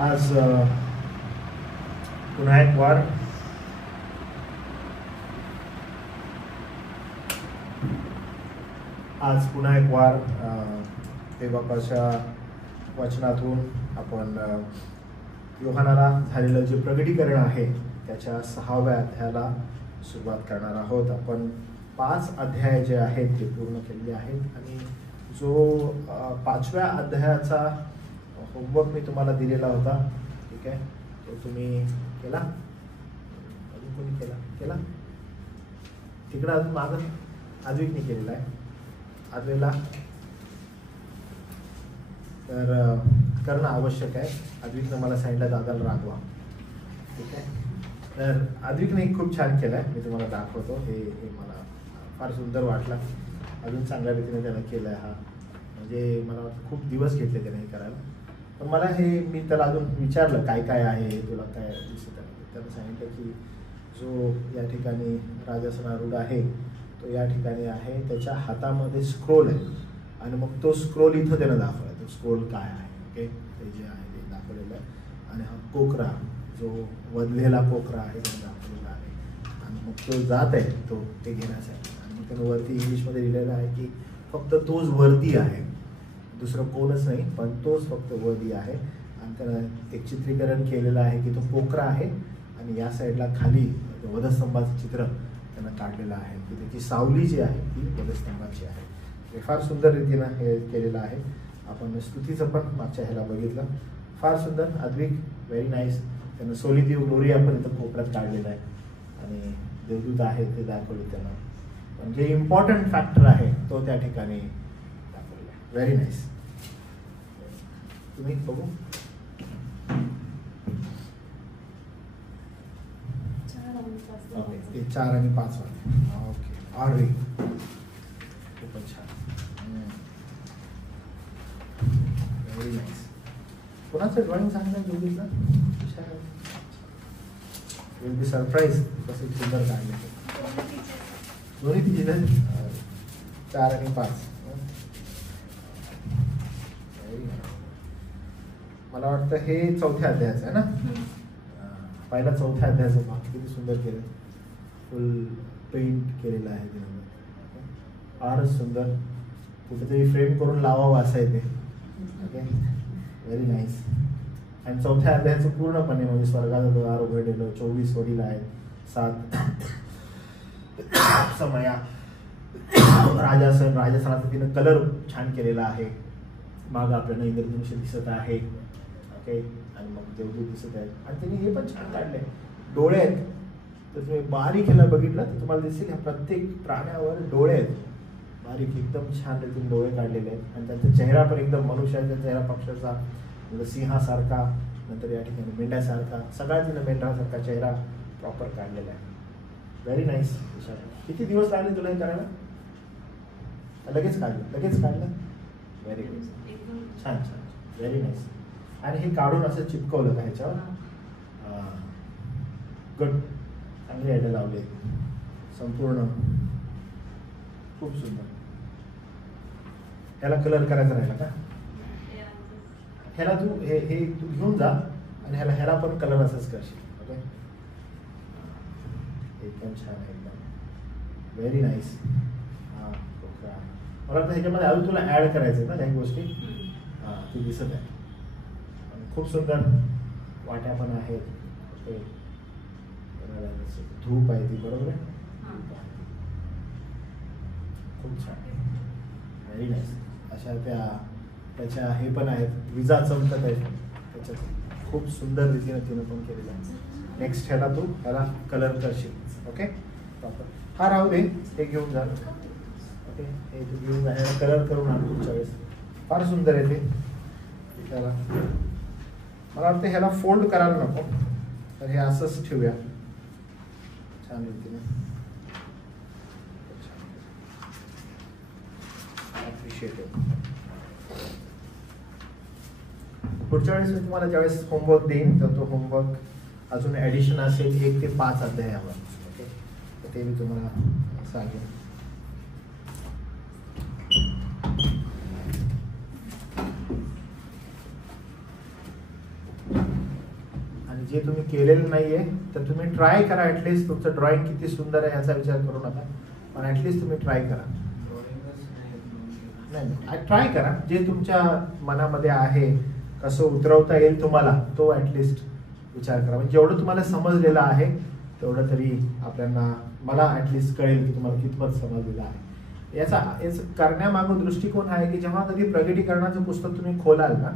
आज पुन्हा एक वार देवबापाच्या वचनातून आपण योहानाला झालेलं जे प्रगटीकरण आहे त्याच्या 6व्या अध्यायाला सुरुवात करणार आहोत. आपण 5 अध्याय जे आहेत ते पूर्ण केलेले आहेत आणि जो 5व्या अध्यायाचा होमवर्क मी तुम्हाला दिलेला होता, ठीक आहे, तो तुम्ही केला? अजून कोणी केला? तिकडं अजून मागं आद्विकने केलेला आहे. आद्वेला तर करणं आवश्यक आहे. आद्विकनं मला सांगितलं दादाला रागवा, ठीक आहे. तर आद्विकने खूप छान केलं आहे, मी तुम्हाला दाखवतो. हे मला फार सुंदर वाटला. अजून चांगल्या रीतीने त्यानं केलं आहे. हा म्हणजे मला खूप दिवस घेतले त्याने हे करायला. पण मला मी त्याला अजून विचारलं काय काय आहे, तुला काय दिसत आहे. त्यानं सांगितलं की जो या ठिकाणी राजासनारूढ आहे तो या ठिकाणी आहे, त्याच्या हातामध्ये स्क्रोल आहे आणि मग तो स्क्रोल इथं त्यानं दाखवला. तो स्क्रोल काय आहे, ओके, ते जे आहे ते दाखवलेलं आहे. आणि हा कोकरा, जो वधलेला कोकरा आहे त्यानं दाखवलेला आहे. आणि मग तो जात आहे तो ते घेण्यासाठी. आणि मग त्यानं वरती इंग्लिशमध्ये लिहिलेलं आहे की फक्त तोच वर्दी आहे, दुसरं कोणच नाही, पण तोच फक्त वर्दी आहे. आणि त्यानं एक चित्रीकरण केलेलं आहे की तो कोकरा आहे आणि या साईडला खाली वधस्तंभाचं चित्र त्यानं काढलेलं आहे की त्याची सावली जी आहे ती वधस्तंभाची आहे. हे फार सुंदर रीतीनं हे केलेलं आहे. आपण स्तुतीचं पण मागच्या ह्याला बघितलं, फार सुंदर. Advik, very nice. त्यानं सोली देव ग्लोरी आपण इथं कोपऱ्यात काढलेलं आहे आणि देवदूत आहे ते दाखवले त्यानं. पण जे इम्पॉर्टंट फॅक्टर आहे तो त्या ठिकाणी दाखवलेला आहे. Very nice. तुम्ही बघू. ओके, ते 4 आणि 5 वाजले. ओके, अरे खूपच छान. Very nice. कोणाचं ड्रॉइंग चांगलं दोघीतलं विल बी सरप्राईज. कसं सुंदर काढले दोन्ही तिथे 4 आणि 5. Very nice. मला वाटतं हे 4थ्या अध्यायाचं आहे ना. पहिला 4थ्या अध्यायाचं भाग किती सुंदर केलं, फुल पेंट केलेलं आहे त्यानं. फारच सुंदर. कुठेतरी फ्रेम करून लावावं असं आहे ते. Okay, very nice. आणि 4थ्या अध्यायाचं पूर्णपणे म्हणजे स्वर्गाचं द्वार उघडलेलं, 24 वडील आहेत, 7 समया, राजासनाचा तिनं कलर छान केलेला आहे. मागं आपल्याला इंद्रधनुष्य दिसत आहे, ओके, आणि मग देवदूत दिसत आहेत. आणि त्यांनी हे पण छान काढले, डोळे आहेत. तर तुम्ही बारीक ह्याला बघितलं तर तुम्हाला दिसेल ह्या प्रत्येक प्राण्यावर डोळे आहेत, बारीक एकदम छान रीतीने डोळे काढलेले आहेत. आणि त्यांचा चेहरा पण एकदम मनुष्याचा चेहरा, पक्षाचा, सिंहासारखा, नंतर या ठिकाणी मेंढ्यासारखा, सगळ्या तिनं मेंढरासारखा चेहरा प्रॉपर काढलेला आहे. Very nice. किती दिवस लागले तुला हे करायला? लगेच काढलं. व्हेरी गुड, छान. Very nice. आणि हे काढून असं चिपकवलं का ह्याच्यावर? गुड, चांगली आयडिया लावली संपूर्ण. खूप सुंदर. ह्याला कलर करायचा राहिला का? ह्याला तू हे तू घेऊन जा आणि ह्याला पण कलर असंच करशील. ओके, एकदम छान आहे, एकदम व्हेरी नाईस. हां, मला वाटतं ह्याच्यामध्ये अजून तुला ॲड करायचं ना काही गोष्टी. हां, ती दिसत आहे. खूप सुंदर वाट्या पण आहेत. धूप आहे ती, बरोबर आहे. खूप छान, व्हेरी नाईस. अशा त्याच्या हे पण आहेत, विजा चमकत आहेत त्याच्यात. खूप सुंदर रीतीने तिनं पण केलेलं आहे. नेक्स्ट ह्याला कलर करशील. Okay, proper. हा राहू दे, हे घेऊन जा. ओके, हे तू घेऊन जा, ह्याला कलर करून आण पुढच्या वेळेस. फार सुंदर आहे ते. त्याला मला वाटतं ह्याला फोल्ड करायला नको, तर हे असंच ठेवूया छान रीतीने. अप्रिशिएटेड. पुढच्या वेळेस मी तुम्हाला ज्यावेळेस होमवर्क देईन तर तो होमवर्क अजून ॲडिशन असेल 1 ते 5 अध्यायावर. ओके, तर ते मी तुम्हाला सांगेन. आणि जे तुम्ही केलेलं नाहीये तर तुम्ही ट्राय करा. ऍटलिस्ट तुमचं ड्रॉइंग किती सुंदर आहे याचा विचार करू नका, पण ऍटलिस्ट तुम्ही ट्राय करा. नाही, ट्राय करा. जे तुमच्या मनामध्ये आहे कसं उतरवता येईल तुम्हाला तो ऍटलिस्ट विचार करा. म्हणजे जेवढं तुम्हाला समजलेलं आहे तेवढं तरी आपल्याला, मला ऍटलिस्ट कळेल की तुम्हाला कितपत समजलेलं आहे. याचा करण्यामागून दृष्टिकोन आहे की जेव्हा कधी प्रगटीकरणाचं पुस्तक तुम्ही खोलाल ना,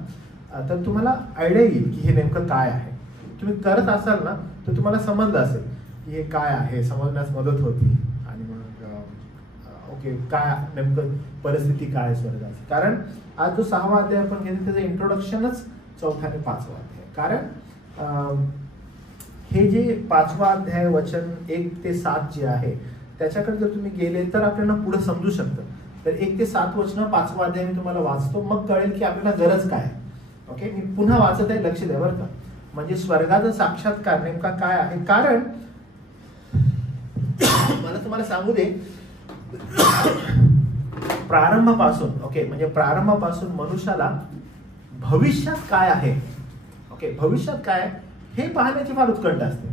तर तुम्हाला आयडिया येईल की हे नेमकं काय आहे. तुम्ही करत असाल ना तर तुम्हाला समजलं असेल की हे काय आहे, समजण्यास मदत होती. आणि मग ओके, काय नेमकं परिस्थिती काय स्वर्गाची. कारण आज जो 6वा अध्याय आपण घेतला त्याचं इंट्रोडक्शनच 4था आणि 5वा अध्याय. कारण हे जे 5वा अध्याय वचन 1 ते 7 जे आहे त्याच्याकडे जर तुम्ही गेले तर आपल्याला पुढे समजू शकतं. तर 1 ते 7 वचन 5वा अध्याय मी तुम्हाला वाचतो, मग कळेल की आपल्याला गरज काय. ओके, मी पुन्हा वाचत आहे, लक्ष द्या बरं का. म्हणजे स्वर्गाचा साक्षात्कार नेमका काय आहे. कारण मला तुम्हाला सांगू दे, प्रारंभापासून, ओके, म्हणजे प्रारंभापासून मनुष्याला भविष्यात काय आहे, ओके, भविष्यात काय हे पाहण्याची फार उत्कंठा असते.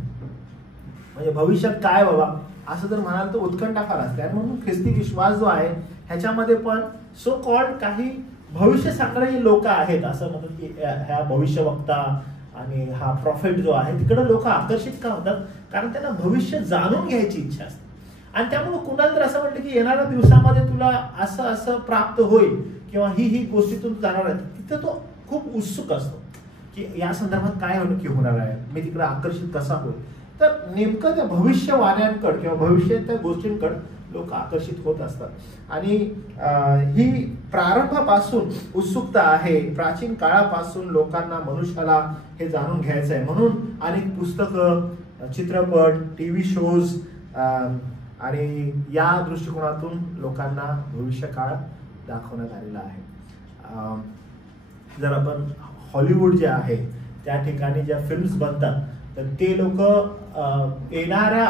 म्हणजे भविष्यात काय बाबा असं जर म्हणाल तर उत्कंठा फार असते. आणि म्हणून ख्रिस्ती विश्वास जो आहे ह्याच्यामध्ये पण सो कॉल्ड काही भविष्य सांगणारे लोक आहेत. असं म्हणतात की ह्या भविष्यवक्ता आणि हा प्रॉफिट जो आहे तिकडे लोक आकर्षित का होतात, कारण त्यांना भविष्य जाणून घ्यायची इच्छा असते. आणि त्यामुळे कुणाला जर असं म्हटलं की येणाऱ्या दिवसामध्ये तुला असं असं प्राप्त होईल किंवा ही गोष्टीतून जाणार आहे, तिथं तो खूप उत्सुक असतो की या संदर्भात काय नक्की होणार आहे, मी तिकडे आकर्षित कसा होईल. तर नेमकं त्या भविष्यवाण्यांकडे किंवा भविष्याच्या गोष्टींकडे लोक आकर्षित होत असतात. आणि ही प्रारंभापासून उत्सुकता आहे. प्राचीन काळापासून लोकांना, मनुष्याला हे जाणून घ्यायचं आहे. म्हणून अनेक पुस्तकं, चित्रपट, टीव्ही शोज आणि या दृष्टिकोनातून लोकांना भविष्य काळ दाखवण्यात आलेला आहे. जर आपण हॉलिवूड जे आहे त्या ठिकाणी ज्या फिल्म्स बनतात तर ते लोक येणाऱ्या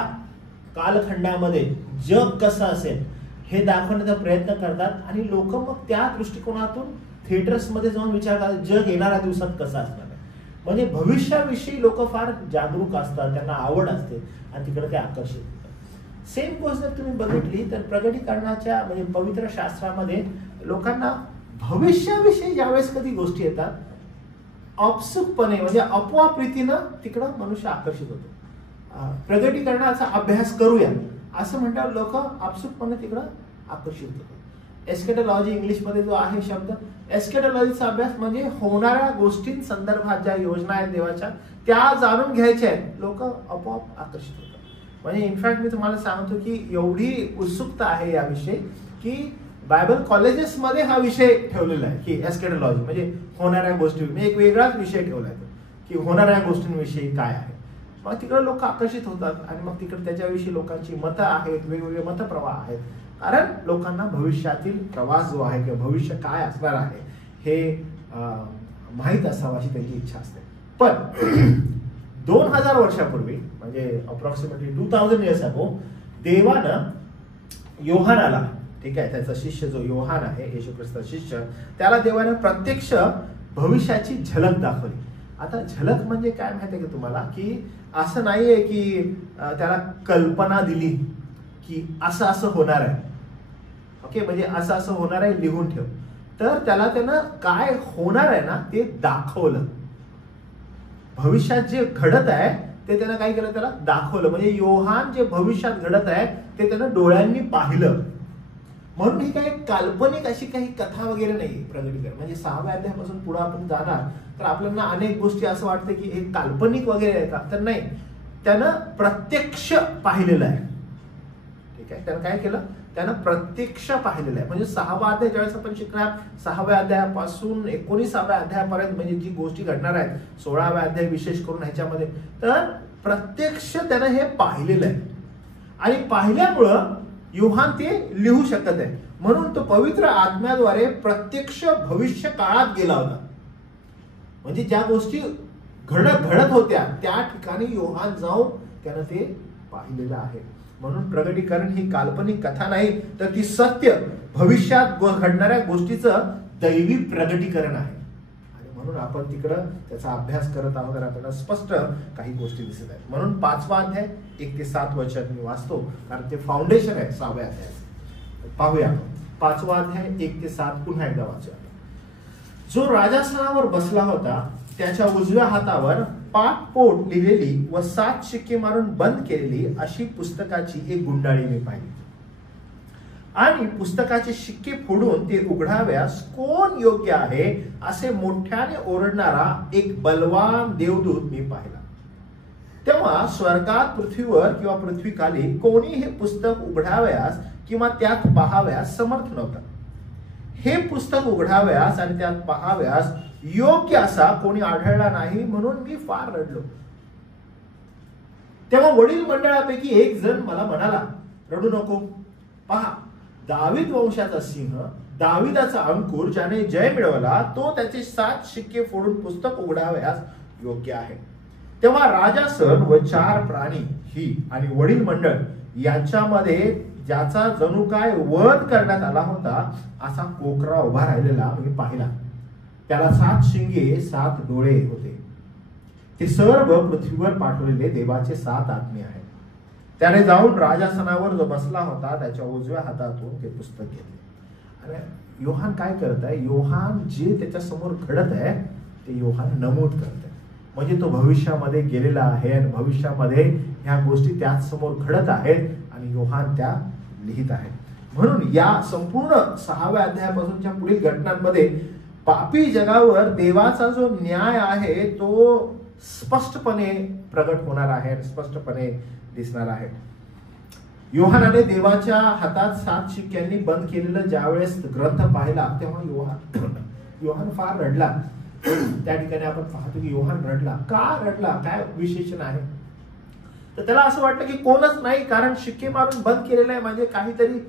कालखंडामध्ये जग कसं असेल हे दाखवण्याचा प्रयत्न करतात. आणि लोक मग त्या दृष्टिकोनातून थिएटर्समध्ये जाऊन विचार करतात जग येणाऱ्या दिवसात कसं असणार आहे. म्हणजे भविष्याविषयी लोक फार जागरूक असतात, त्यांना आवड असते आणि तिकडे ते आकर्षित होतात. सेम गोष्ट जर तुम्ही बघितली तर प्रगटीकरणाच्या म्हणजे पवित्र शास्त्रामध्ये लोकांना भविष्याविषयी ज्यावेळेस कधी गोष्टी येतात अपसुकपणे म्हणजे आपोआप रीतीनं तिकडं मनुष्य आकर्षित होतो. प्रगटीकरणाचा अभ्यास करूया असं म्हणल्यावर लोक आपसुकपणे तिकडं आकर्षित होतात. एस्केटोलॉजी इंग्लिशमध्ये जो आहे शब्द, एस्केटोलॉजीचा अभ्यास म्हणजे होणाऱ्या गोष्टींसंदर्भात ज्या योजना आहेत देवाच्या त्या जाणून घ्यायच्या आहेत, लोक आपोआप आकर्षित होतात. म्हणजे इनफॅक्ट मी तुम्हाला सांगतो की एवढी उत्सुकता आहे याविषयी की बायबल कॉलेजेसमध्ये हा विषय ठेवलेला आहे की एस्केटोलॉजी म्हणजे होणाऱ्या गोष्टी, म्हणजे एक वेगळाच विषय ठेवला आहे की होणाऱ्या गोष्टींविषयी काय आहे. मग तिकडे लोक आकर्षित होतात आणि मग तिकडे त्याच्याविषयी लोकांची मतं आहेत, वेगवेगळे मतप्रवाह आहेत. कारण लोकांना भविष्यातील प्रवास जो आहे किंवा भविष्य काय असणार आहे हे माहीत असावं अशी त्यांची इच्छा असते. पण 2000 वर्षापूर्वी म्हणजे अप्रॉक्सिमेटली 2000 इयर्स अगो देवानं योहानाला, ठीक आहे, त्याचा शिष्य जो योहान आहे, येशू ख्रिस्ताचा शिष्य, त्याला देवानं प्रत्यक्ष भविष्याची झलक दाखवली. आता झलक म्हणजे काय माहिती आहे का तुम्हाला, की असं नाहीये की त्याला कल्पना दिली की असं असं होणार आहे, ओके, म्हणजे असं असं होणार आहे लिहून ठेव. तर त्यानं काय होणार आहे ना ते दाखवलं. भविष्यात जे घडत आहे ते त्यानं काय केलं, त्याला दाखवलं. म्हणजे योहान जे भविष्यात घडत आहे ते त्यानं डोळ्यांनी पाहिलं. म्हणून ही काही काल्पनिक अशी काही कथा वगैरे नाही प्रगटीकरण. म्हणजे 6व्या अध्यायापासून पुढे आपण जाणार तर आपल्याला अनेक गोष्टी असं वाटतं की हे काल्पनिक वगैरे आहे का, तर नाही, त्यानं प्रत्यक्ष पाहिलेलं आहे. ठीक आहे, त्यानं काय केलं, त्यानं प्रत्यक्ष पाहिलेलं आहे. म्हणजे 6वा अध्याय ज्यावेळेस आपण शिकणार 6व्या अध्यायापासून 19व्या अध्यायापर्यंत म्हणजे जी गोष्टी घडणार आहेत 16व्या अध्याय विशेष करून ह्याच्यामध्ये, तर प्रत्यक्ष त्यानं हे पाहिलेलं आहे. आणि पाहिल्यामुळं योहान ते लिहू शकत आहे. म्हणून तो पवित्र आत्म्याद्वारे प्रत्यक्ष भविष्य काळात गेला होता. म्हणजे ज्या गोष्टी घडत होत्या त्या ठिकाणी योहान जाऊन त्यानं ते पाहिलेलं आहे. म्हणून प्रगटीकरण ही काल्पनिक कथा नाही तर ती सत्य भविष्यात घडणाऱ्या गोष्टीचं दैवी प्रगटीकरण आहे. आणि म्हणून आपण तिकडं त्याचा अभ्यास करत आहोत आणि आपल्याला स्पष्ट काही गोष्टी दिसत आहेत. म्हणून 5वा अध्याय 1 ते 7 वचन मी वाचतो, कारण ते फाउंडेशन आहे 6व्या अध्यायाचं. पाहूया आपण 5वा अध्याय 1 ते 7 पुन्हा एकदा वाचूया. जो राजासनावर बसला होता त्याच्या उजव्या हातावर पाटपोट लिहिलेली व 7 शिक्के मारून बंद केलेली अशी पुस्तकाची एक गुंडाळी मी पाहिली. आणि पुस्तकाचे शिक्के फोडून ते उघडाव्यास कोण योग्य आहे असे मोठ्याने ओरडणारा एक बलवान देवदूत मी पाहिला. तेव्हा स्वर्गात, पृथ्वीवर किंवा पृथ्वीखाली कोणी हे पुस्तक उघडाव्यास किंवा त्यात पाहाव्यास समर्थ नव्हता. हे पुस्तक उघडाव्यास आणि त्यात पाहाव्यास योग्य असा कोणी आढळला नाही, म्हणून मी फार रडलो. तेव्हा वडील मंडळापैकी एक जण मला म्हणाला, रडू नको, पहा दावीद वंशाचा सिंह, दाविदाचा अंकुर, ज्याने जय मिळवला, तो त्याचे 7 शिक्के फोडून पुस्तक उघडावयास योग्य आहे. तेव्हा राजासन व 4 प्राणी ही आणि वडील मंडळ यांच्यामध्ये ज्याचा जणू काय वध करण्यात आला होता असा कोकरा उभा राहिलेला मी पाहिला. त्याला 7 शिंगे 7 डोळे होते. ते सर्व पृथ्वीवर पाठवलेले देवाचे 7 आत्मे आहेत. त्याने जाऊन राजासनावर जो बसला होता त्याच्या उजव्या हातातून ते पुस्तक घेतले. आणि योहान काय करत आहे, योहान जे त्याच्या समोर घडत आहे ते योहान नमूद करत आहे. म्हणजे तो भविष्यामध्ये गेलेला आहे आणि भविष्यामध्ये ह्या गोष्टी त्याच समोर घडत आहेत आणि योहान त्या लिहित आहे. म्हणून या संपूर्ण 6व्या अध्यायापासूनच्या पुढील घटनांमध्ये पापी जगावर देवाचा जो न्याय आहे तो स्पष्टपणे प्रगट होणार आहे, स्पष्टपणे दिसणार आहे. योहानाने देवाच्या हातात 7 शिक्क्यांनी बंद केलेलं ज्यावेळेस ग्रंथ पाहिला तेव्हा योहान फार रडला. त्या ठिकाणी आपण पाहतो की योहान रडला. का रडला, काय विशेषण आहे, तर त्याला असं वाटलं की कोणच नाही, कारण शिक्के मारून बंद केलेलं आहे, म्हणजे काहीतरी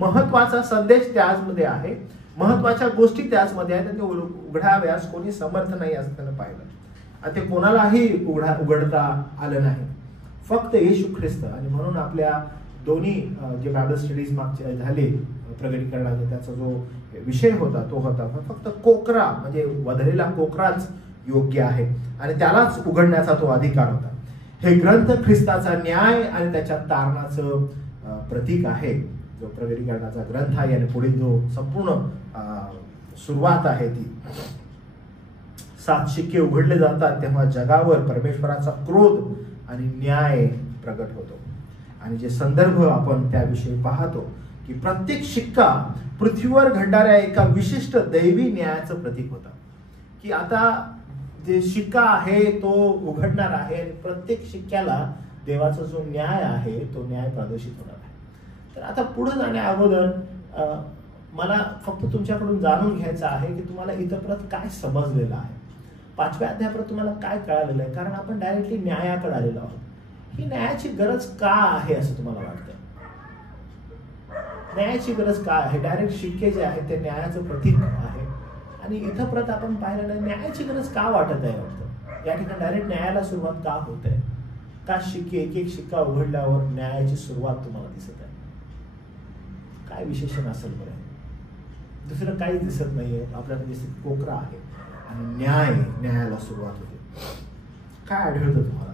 महत्वाचा संदेश त्याचमध्ये आहे, महत्वाच्या गोष्टी त्याचमध्ये आहेत, ते उघडाव्यास कोणी समर्थ नाही असं त्यानं पाहिलं. आणि ते कोणालाही उघडता आलं नाही, फक्त येशू ख्रिस्त. आणि म्हणून आपल्या दोन्ही जे बायबल स्टडीज मागचे झाले प्रगटीकरणाचे, त्याचा जो विषय होता तो होता फक्त कोकरा, म्हणजे वधलेला कोकराच योग्य आहे आणि त्यालाच उघडण्याचा तो अधिकार होता. हे ग्रंथ ख्रिस्ताचा न्याय आणि त्याच्या तारणाचं प्रतीक आहे. जो प्रगटीकरणाचा ग्रंथ आहे आणि पुढील जो संपूर्ण सुरुवात आहे ती 7 शिक्के उघडले जातात तेव्हा जगावर परमेश्वराचा क्रोध आणि न्याय प्रगट होतो. आणि जे संदर्भ आपण त्याविषयी पाहतो की प्रत्येक शिक्का पृथ्वीवर घडणाऱ्या एका विशिष्ट दैवी न्यायाचं प्रतीक होता. की आता जे शिक्का आहे तो उघडणार आहे आणि प्रत्येक शिक्क्याला देवाचा जो न्याय आहे तो न्याय प्रदर्शित होणार आहे. तर आता पुढे जाण्या अगोदर मला फक्त तुमच्याकडून जाणून घ्यायचं आहे की तुम्हाला इथपर्यंत काय समजलेलं आहे, 5व्या अध्यायापर्यंत तुम्हाला काय कळालेलं आहे. कारण आपण डायरेक्टली न्यायाकडे आलेलो आहोत. ही न्यायाची गरज का आहे असं तुम्हाला वाटतं? न्यायाची गरज का आहे? डायरेक्ट शिक्के जे आहेत ते न्यायाचं प्रतीक आहे आणि इथपर्यंत आपण पाहिलेलं न्यायाची गरज का वाटत आहे वाटतं? या ठिकाणी डायरेक्ट न्यायाला सुरुवात का होत आहे? का शिक्के एक एक शिक्का उघडल्यावर न्यायाची सुरुवात तुम्हाला दिसत आहे? काय विशेषण असेल बरं? दुसरं काहीच दिसत नाहीये. आपल्याला दिसत कोकरा आहे आणि न्यायाला सुरुवात होते. काय आढळतं तुम्हाला?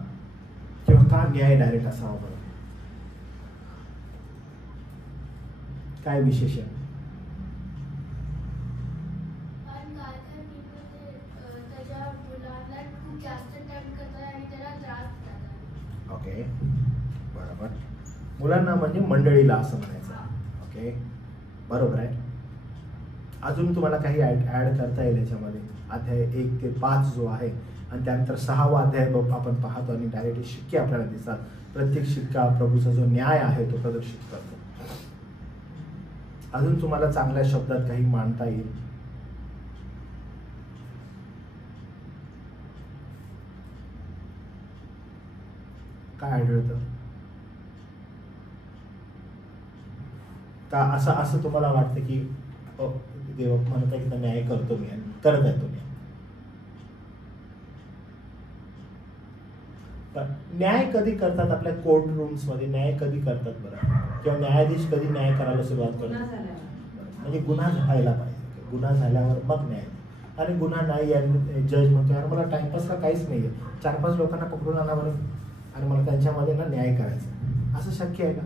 किंवा का न्याय डायरेक्ट असावा बरं? काय विशेषण? ओके, बरोबर. मुलांना म्हणजे मंडळीला असं म्हणायचं. ओके, बरोबर आहे. अजून तुम्हाला काही ऍड करता येईल याच्यामध्ये? अध्याय 1 ते 5 जो आहे आणि त्यानंतर 6वा अध्याय आपण पाहतो आणि डायरेक्टली शिक्के आपल्याला दिसतात. प्रत्येक शिक्का प्रभूचा जो न्याय आहे तो प्रदर्शित करतो. अजून तुम्हाला चांगल्या शब्दात काही मांडता येईल? काय आढळतं का? असं तुम्हाला वाटतं की देव म्हणत आहे की न्याय करतो मी आणि करत आहे तो न्याय. न्याय कधी करतात आपल्या कोर्ट रूम्स मध्ये? न्याय कधी करतात बरं? किंवा न्यायाधीश कधी न्याय करायला सुरुवात करतात? म्हणजे गुन्हा व्हायला पाहिजे, गुन्हा झाल्यावर मग न्याय. आणि गुन्हा नाही आणि जज म्हणतो यार मला टाइमपासला काहीच नाही आहे, 4-5 लोकांना पकडून आणा बरं आणि मला त्यांच्यामध्ये ना न्याय करायचा, असं शक्य आहे का?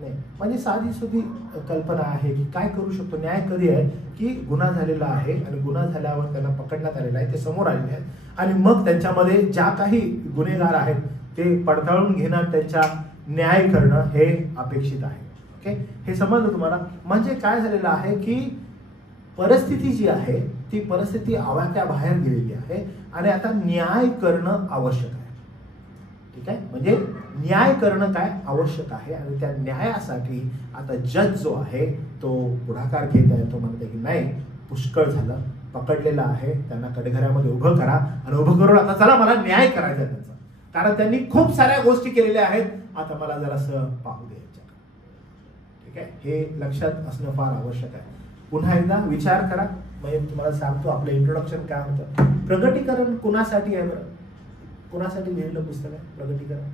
नाही. म्हणजे साधी सुधी कल्पना आहे की काय करू शकतो. न्याय कधी आहे की गुन्हा झालेला आहे आणि गुन्हा झाल्यावर त्यांना पकडण्यात आलेला आहे, ते समोर आलेले आहेत आणि मग त्यांच्यामध्ये ज्या काही गुन्हेगार आहेत ते पडताळून घेणं, त्यांच्या न्याय करणं हे अपेक्षित आहे. ओके, हे समजलं तुम्हाला? म्हणजे काय झालेलं आहे की परिस्थिती जी आहे ती परिस्थिती आवाक्याबाहेर गेलेली आहे आणि आता न्याय करणं आवश्यक आहे. ठीक आहे, म्हणजे न्याय करणं काय आवश्यक आहे आणि त्या न्यायासाठी आता जज जो आहे तो पुढाकार घेत आहे. तो म्हणते की नाही, पुष्कळ झालं, पकडलेलं आहे, त्यांना कटघऱ्यामध्ये उभं करा आणि उभं करून आता चला मला न्याय करायचा त्यांचा, कारण त्यांनी खूप साऱ्या गोष्टी केलेल्या आहेत, आता मला जरासं पाहू दे यांच्याकडे. ठीक आहे, हे लक्षात असणं फार आवश्यक आहे. पुन्हा एकदा विचार करा. म्हणजे तुम्हाला सांगतो आपलं इंट्रोडक्शन काय होतं. प्रगटीकरण कुणासाठी आहे बरं? कुणासाठी लिहिलेलं पुस्तक आहे प्रगटीकरण?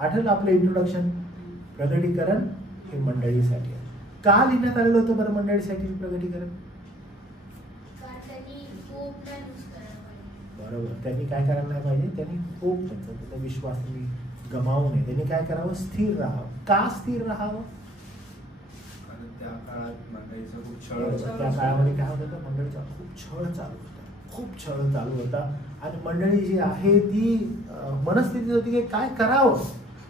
आठवलं आपलं इंट्रोडक्शन. प्रगटीकरण हे मंडळीसाठी आहे. का लिहिण्यात आलेलं होतं बरं मंडळीसाठी प्रगटीकरण? बरोबर, त्यांनी काय करायला नाही पाहिजे, त्यांनी होप, त्यांचा विश्वास त्यांनी गमावू नये. त्यांनी काय करावं, स्थिर राहावं. का स्थिर राहावं? त्या काळात मंडळीचा खूप छळ, त्या काळामध्ये काय होतं, मंडळीचा खूप छळ चालू होता, खूप छळ चालू होता आणि मंडळी जी आहे ती मनस्थिती होती की काय करावं,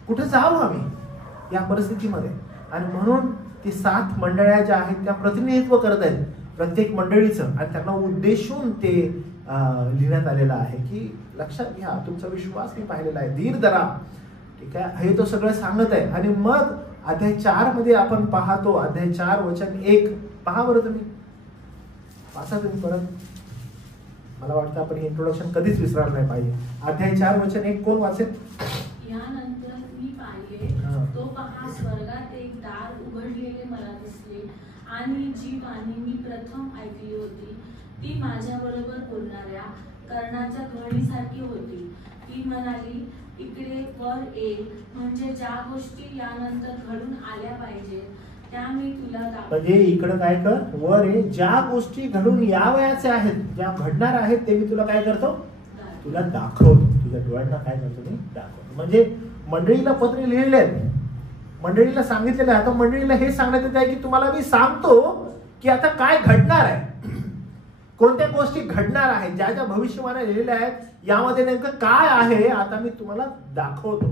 कुठे जावं आम्ही या परिस्थितीमध्ये. आणि म्हणून ती 7 मंडळ्या ज्या आहेत त्या प्रतिनिधित्व करत आहेत प्रत्येक मंडळीचं आणि त्यांना उद्देशून ते लिहिण्यात आलेलं आहे की लक्षात घ्या, तुमचा विश्वास मी पाहिलेला आहे, धीर धरा. ठीक आहे, हे तो सगळं सांगत आहे. आणि मग अध्याय 4 मध्ये आपण पाहतो, अध्याय 4 वचन 1 पहा बरं, तुम्ही वाचा तुम्ही परत. मला वाटतं आपण हे इंट्रोडक्शन कधीच विसरायला नाही पाहिजे. अध्याय 4 वचन 1 कोण वाचेल? यानंतर मी पाहिले, तो पहा स्वर्गात एक दार उघडलेले मला दिसले आणि जी वाणी मी प्रथम ऐकली होती ती माझ्या बरोबर बोलणाऱ्या कर्णाच्या घडीसारखी होती. ती म्हणाली, इकडे वर ये, म्हणजे ज्या गोष्टी यानंतर घडून आल्या पाहिजेत त्या मी तुला दाखवतो. म्हणजे इकडे काय कर, वर ये, ज्या गोष्टी घडून यावयाच्या आहेत, ज्या घडणार आहेत ते मी तुला काय करतो, तुला दाखवतो. तुझ्या डोळ्यांना काय करतो मी, दाखवतो. म्हणजे मंडळीला पत्र लिहिलेले आहेत, मंडळीला सांगितलेलं आहे. आता मंडळीला हे सांगण्यात येत आहे की तुम्हाला मी सांगतो की आता काय घडणार आहे, कोणत्या गोष्टी घडणार आहेत, ज्या ज्या भविष्यवाण्या लिहिलेल्या आहेत यामध्ये नेमकं काय आहे आता मी तुम्हाला दाखवतो,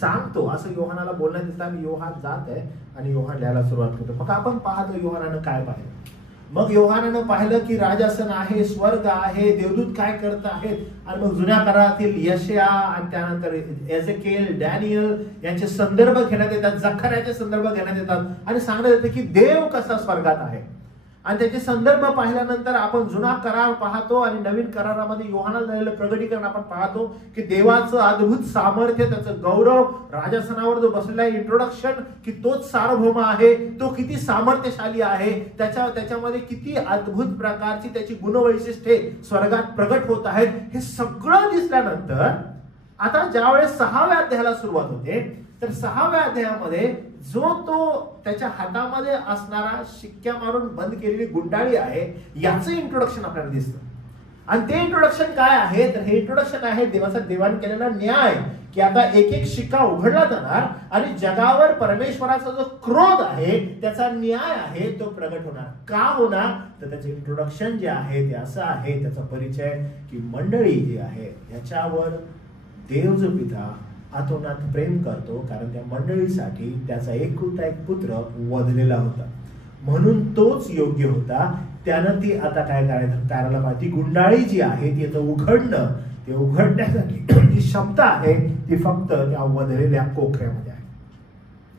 सांगतो, असं योहानाला बोलण्यात येतं. आणि योहान जात आहे आणि योहान लिहायला सुरुवात करतो. मग आपण पाहतो योहानानं काय पाहिलं. मग योहानानं पाहिलं की राजासन आहे, स्वर्ग आहे, देवदूत काय करत आहेत. आणि मग जुन्या करारातील यशया आणि त्यानंतर एझेकिएल, डॅनियल यांचे संदर्भ घेण्यात येतात, जखर्याचे संदर्भ घेण्यात येतात आणि सांगण्यात येतं की देव कसा स्वर्गात आहे. आणि त्याचे संदर्भ पाहिल्यानंतर आपण जुना करार पाहतो आणि नवीन करारामध्ये योहानाला झालेलं प्रगटीकरण आपण पाहतो की देवाचं अद्भुत सामर्थ्य, त्याचं गौरव, राजासनावर जो बसलेला आहे, इंट्रोडक्शन की तोच सार्वभौम आहे, तो किती सामर्थ्यशाली आहे, त्याच्यामध्ये किती अद्भुत प्रकारची त्याची गुणवैशिष्ट्ये स्वर्गात प्रगट होत आहेत. हे सगळं दिसल्यानंतर आता ज्यावेळेस 6व्या अध्यायाला सुरुवात होते तर 6व्या अध्यायामध्ये जो तो त्याच्या हातामध्ये असणारा शिक्क्या मारून बंद केलेली गुंडाळी आहे याचं इंट्रोडक्शन आपल्याला दिसतं. आणि ते इंट्रोडक्शन काय आहे तर हे इंट्रोडक्शन आहे देवाचा देवाण केलेला न्याय, की आता एक एक शिक्का उघडला जाणार आणि जगावर परमेश्वराचा जो क्रोध आहे, त्याचा न्याय आहे, तो प्रगट होणार. का होणार तर त्याचे इंट्रोडक्शन जे आहे ते असं आहे, त्याचा परिचय की मंडळी जी आहे याच्यावर देव जो पिता आतोनात प्रेम करतो, कारण त्या मंडळीसाठी त्याचा एकुलता एक पुत्र वधलेला होता, म्हणून तोच योग्य होता. त्यानं ती आता काय करायचं करायला पाहिजे, ती गुंडाळी जी आहे ती आता उघडणं, ते उघडण्यासाठी जी क्षमता आहे ती फक्त त्या वधलेल्या कोकऱ्यामध्ये आहे.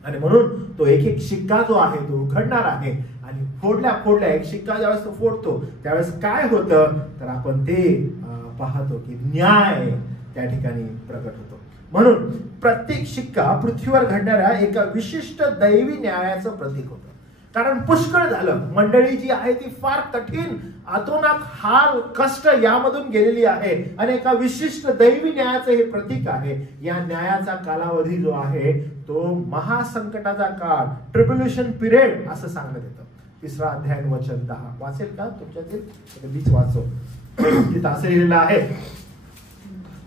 आणि म्हणून तो एक एक शिक्का जो आहे तो उघडणार आहे आणि फोडल्या एक शिक्का ज्यावेळेस तो फोडतो त्यावेळेस काय होतं तर आपण ते पाहतो की न्याय त्या ठिकाणी प्रकट होतो. म्हणून प्रत्येक शिक्का पृथ्वीवर घडणाऱ्या एका विशिष्ट दैवी न्यायाचं प्रतीक होतं. कारण पुष्कळ झालं, मंडळी जी आहे ती फार कठीण अतोनात हाल कष्ट यामधून गेलेली आहे आणि एका विशिष्ट दैवी न्यायाचं हे प्रतीक आहे. या न्यायाचा कालावधी जो आहे तो महासंकटाचा काळ, ट्रिब्युलेशन पिरियड असं सांगण्यात येतं. 3 अध्याय वचन 10 वाचेल का तुमच्यातील? मीच वाचो. तिथं असं लिहिलेलं आहे,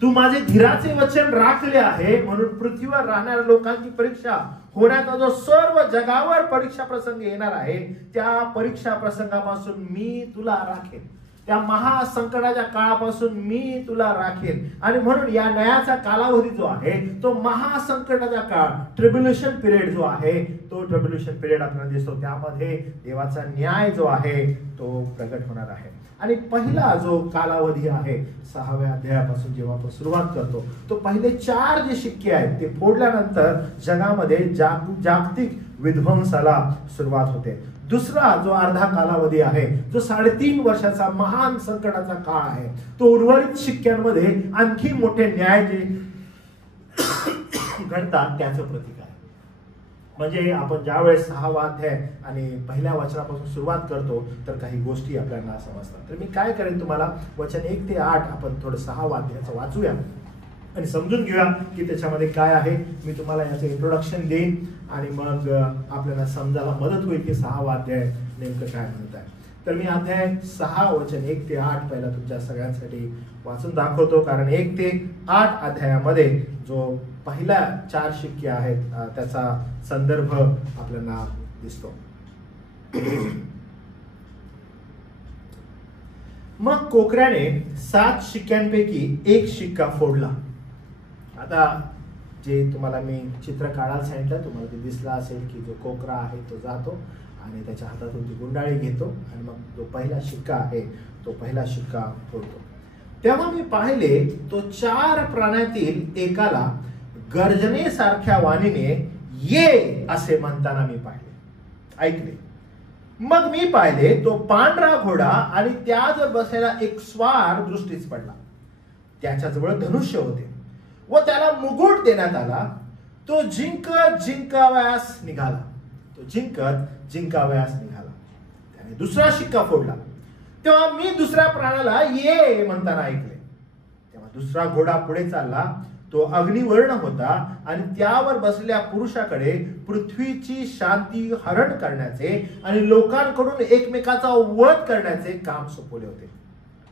तू माझे धीराचे वचन राखले आहे म्हणून पृथ्वीवर राहणाऱ्या लोकांची परीक्षा होण्याचा जो सर्व जगावर परीक्षा प्रसंग येणार आहे त्या परीक्षा प्रसंगापासून मी तुला राखेन. त्या महासंकटाच्या काळापासून मी तुला राखेन. आणि म्हणून या न्यायाचा कालावधी जो आहे तो महासंकटाचा काळ, ट्रिब्युलेशन पिरियड जो आहे तो ट्रिब्युलेशन पिरियड आपल्याला दिसतो. त्यामध्ये देवाचा न्याय जो आहे तो प्रगट होणार आहे. आणि पहिला जो कालावधी आहे 6व्या अध्यायापासून जेव्हा आपण सुरुवात करतो तो पहिले 4 जे शिक्के आहेत ते फोडल्यानंतर जगामध्ये जागतिक विध्वंसाला सुरुवात होते. दुसरा जो अर्धा कालावधी आहे जो 3.5 वर्षाचा महान संकटाचा काळ आहे तो उर्वरित शिक्क्यांमध्ये आणखी मोठे न्याय जे घडतात त्याचं प्रतीक आहे. म्हणजे आपण ज्यावेळेस 6वा अध्याय आणि पहिल्या वचनापासून सुरुवात करतो तर काही गोष्टी आपल्याला समजतात. तर मी काय करेन, तुम्हाला वचन 1 ते 8 आपण थोडं 6वा अध्यायाचं वाचूया आणि समजून घेऊया की त्याच्यामध्ये काय आहे. मी तुम्हाला याचं इंट्रोडक्शन देईन आणि मग आपल्याला समजायला मदत होईल की 6वा अध्याय नेमकं काय म्हणत आहे. तर मी अध्याय 6 वचन 1 ते 8 पहिला तुमच्या सगळ्यांसाठी वाचून दाखवतो, कारण 1 ते 8 अध्यायामध्ये जो पहिल्या 4 शिक्के आहेत त्याचा संदर्भ आपल्याला दिसतो. मग कोकऱ्याने 7 शिक्क्यांपैकी 1 शिक्का फोडला. आता जे तुम्हाला मी चित्र काढायला सांगितलं तुम्हाला ते दिसलं असेल की जो कोकरा आहे तो जातो आणि त्याच्या हातातून ती गुंडाळी घेतो आणि मग जो पहिला शिक्का आहे तो पहिला शिक्का फोडतो. तेव्हा मी पाहिले तो 4 प्राण्यातील एकाला गर्जनेसारख्या वाणीने ये असे म्हणताना मी पाहिले, ऐकले. मग मी पाहिले तो पांढरा घोडा आणि त्यावर बसलेला एक स्वार दृष्टीस पडला. त्याच्याजवळ धनुष्य होते व त्याला मुकुट देण्यात आला. तो जिंकावयास निघाला. त्याने दुसरा शिक्का फोडला. तेव्हा मी दुसऱ्या प्राण्याला ये म्हणताना ऐकले. तेव्हा दुसरा घोडा पुढे चालला. तो अग्निवर्ण होता आणि त्यावर बसलेल्या पुरुषाकडे पृथ्वीची शांती हरण करण्याचे आणि लोकांकडून एकमेकाचा वध करण्याचे काम सोपवले होते.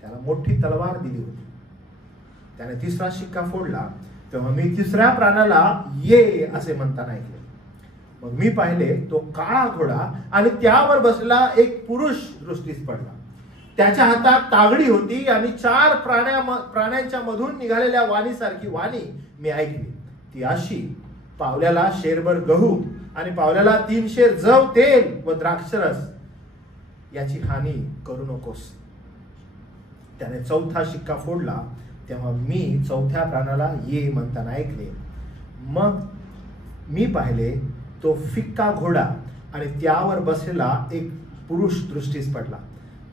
त्याला मोठी तलवार दिली होती. त्याने तिसरा शिक्का फोडला. तेव्हा मी तिसऱ्या प्राण्याला ये असे म्हणताना ऐकले. मग मी पाहिले तो काळा घोडा आणि त्यावर बसलेला एक पुरुष दृष्टीस पडला. त्याच्या हातात तागडी होती आणि 4 प्राण्यांच्या मधून निघालेल्या वाणीसारखी वाणी मी ऐकली. ती अशी, पावल्याला शेरभर गहू आणि पावल्याला 3 शेर जव तेल व द्राक्षरस याची हानी करू नकोस. त्याने चौथा शिक्का फोडला. तेव्हा मी चौथ्या प्राण्याला ये म्हणताना ऐकले. मग मी पाहिले तो फिक्का घोडा आणि त्यावर बसलेला एक पुरुष दृष्टीस पडला.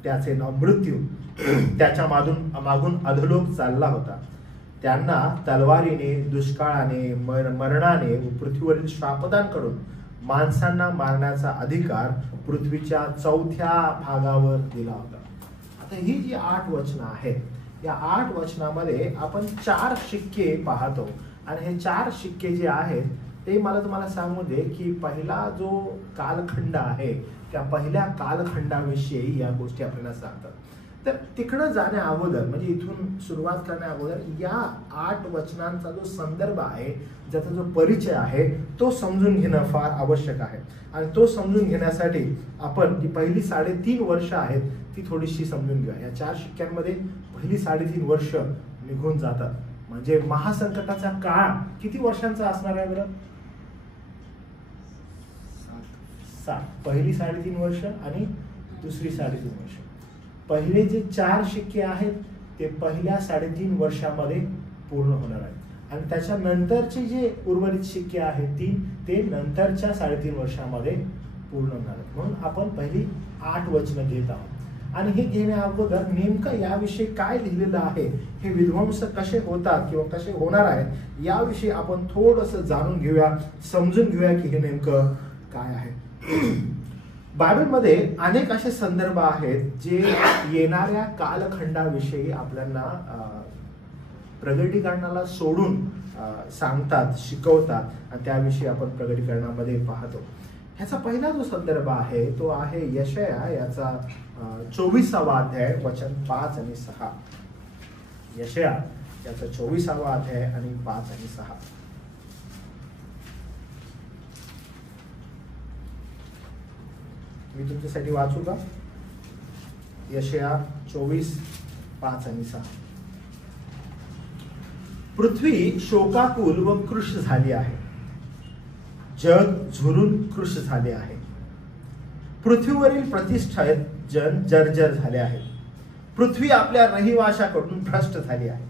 त्याचे नाव मृत्यू. त्याच्या मागून अधोलोक चालला होता. त्यांना तलवारीने, दुष्काळाने, मरणाने व पृथ्वीवरील श्रापदांकडून माणसांना मारण्याचा अधिकार पृथ्वीच्या 4थ्या भागावर दिला होता. आता ही जी 8 वचनं आहेत या 8 वचनामध्ये आपण 4 शिक्के पाहतो आणि हे 4 शिक्के जे आहेत ते मला तुम्हाला सांगू दे की पहिला जो कालखंड आहे त्या पहिल्या कालखंडाविषयी या गोष्टी आपल्याला सांगतात. तर तिकडं जाण्या अगोदर म्हणजे इथून सुरुवात करण्या अगोदर या 8 वचनांचा जो संदर्भ आहे, ज्याचा जो परिचय आहे तो समजून घेणं फार आवश्यक आहे. आणि तो समजून घेण्यासाठी आपण जी पहिली 3.5 वर्ष आहेत ती थोडीशी समजून घेऊया. या 4 शिक्क्यांमध्ये पहिली 3.5 वर्ष निघून जातात. म्हणजे महासंकटाचा काळ किती वर्षांचा असणार आहे बरं? 7. पहिली 3.5 वर्ष आणि दुसरी 3.5 वर्ष. पहिले जे 4 शिक्के आहेत ते पहिल्या 3.5 वर्षामध्ये पूर्ण होणार आहेत आणि त्याच्यानंतरचे जे उर्वरित शिक्के आहेत 3 ते नंतरच्या 3.5 वर्षामध्ये पूर्ण होणार आहेत. म्हणून आपण पहिली 8 वचनं घेत आहोत. आणि हे घेण्या अगोदर नेमकं याविषयी काय लिहिलेलं आहे, हे विध्वंस कसे होतात किंवा कसे होणार आहेत याविषयी आपण थोडंसं जाणून घेऊया, समजून घेऊया की हे नेमकं काय आहे. बायबलमध्ये अनेक असे संदर्भ आहेत जे येणाऱ्या कालखंडाविषयी आपल्याला प्रगटीकरणाला सोडून सांगतात, शिकवतात आणि त्याविषयी आपण प्रगटीकरणामध्ये पाहतो. ह्याचा पहिला जो संदर्भ आहे तो आहे यशाया याचा 24वा अध्याय वचन 5 आणि 6. यशाया याचा 24वा अध्याय आणि 5 आणि 6. मी तुमच्यासाठी वाचू का? यशाया 24:5 आणि 6. पृथ्वी शोकाकुल व कृश झाली आहे, जग झुरून कृश झाले आहे. पृथ्वीवरील प्रतिष्ठित जन जर्जर झाले आहे. पृथ्वी आपल्या रहिवाशाकडून भ्रष्ट झाली आहे,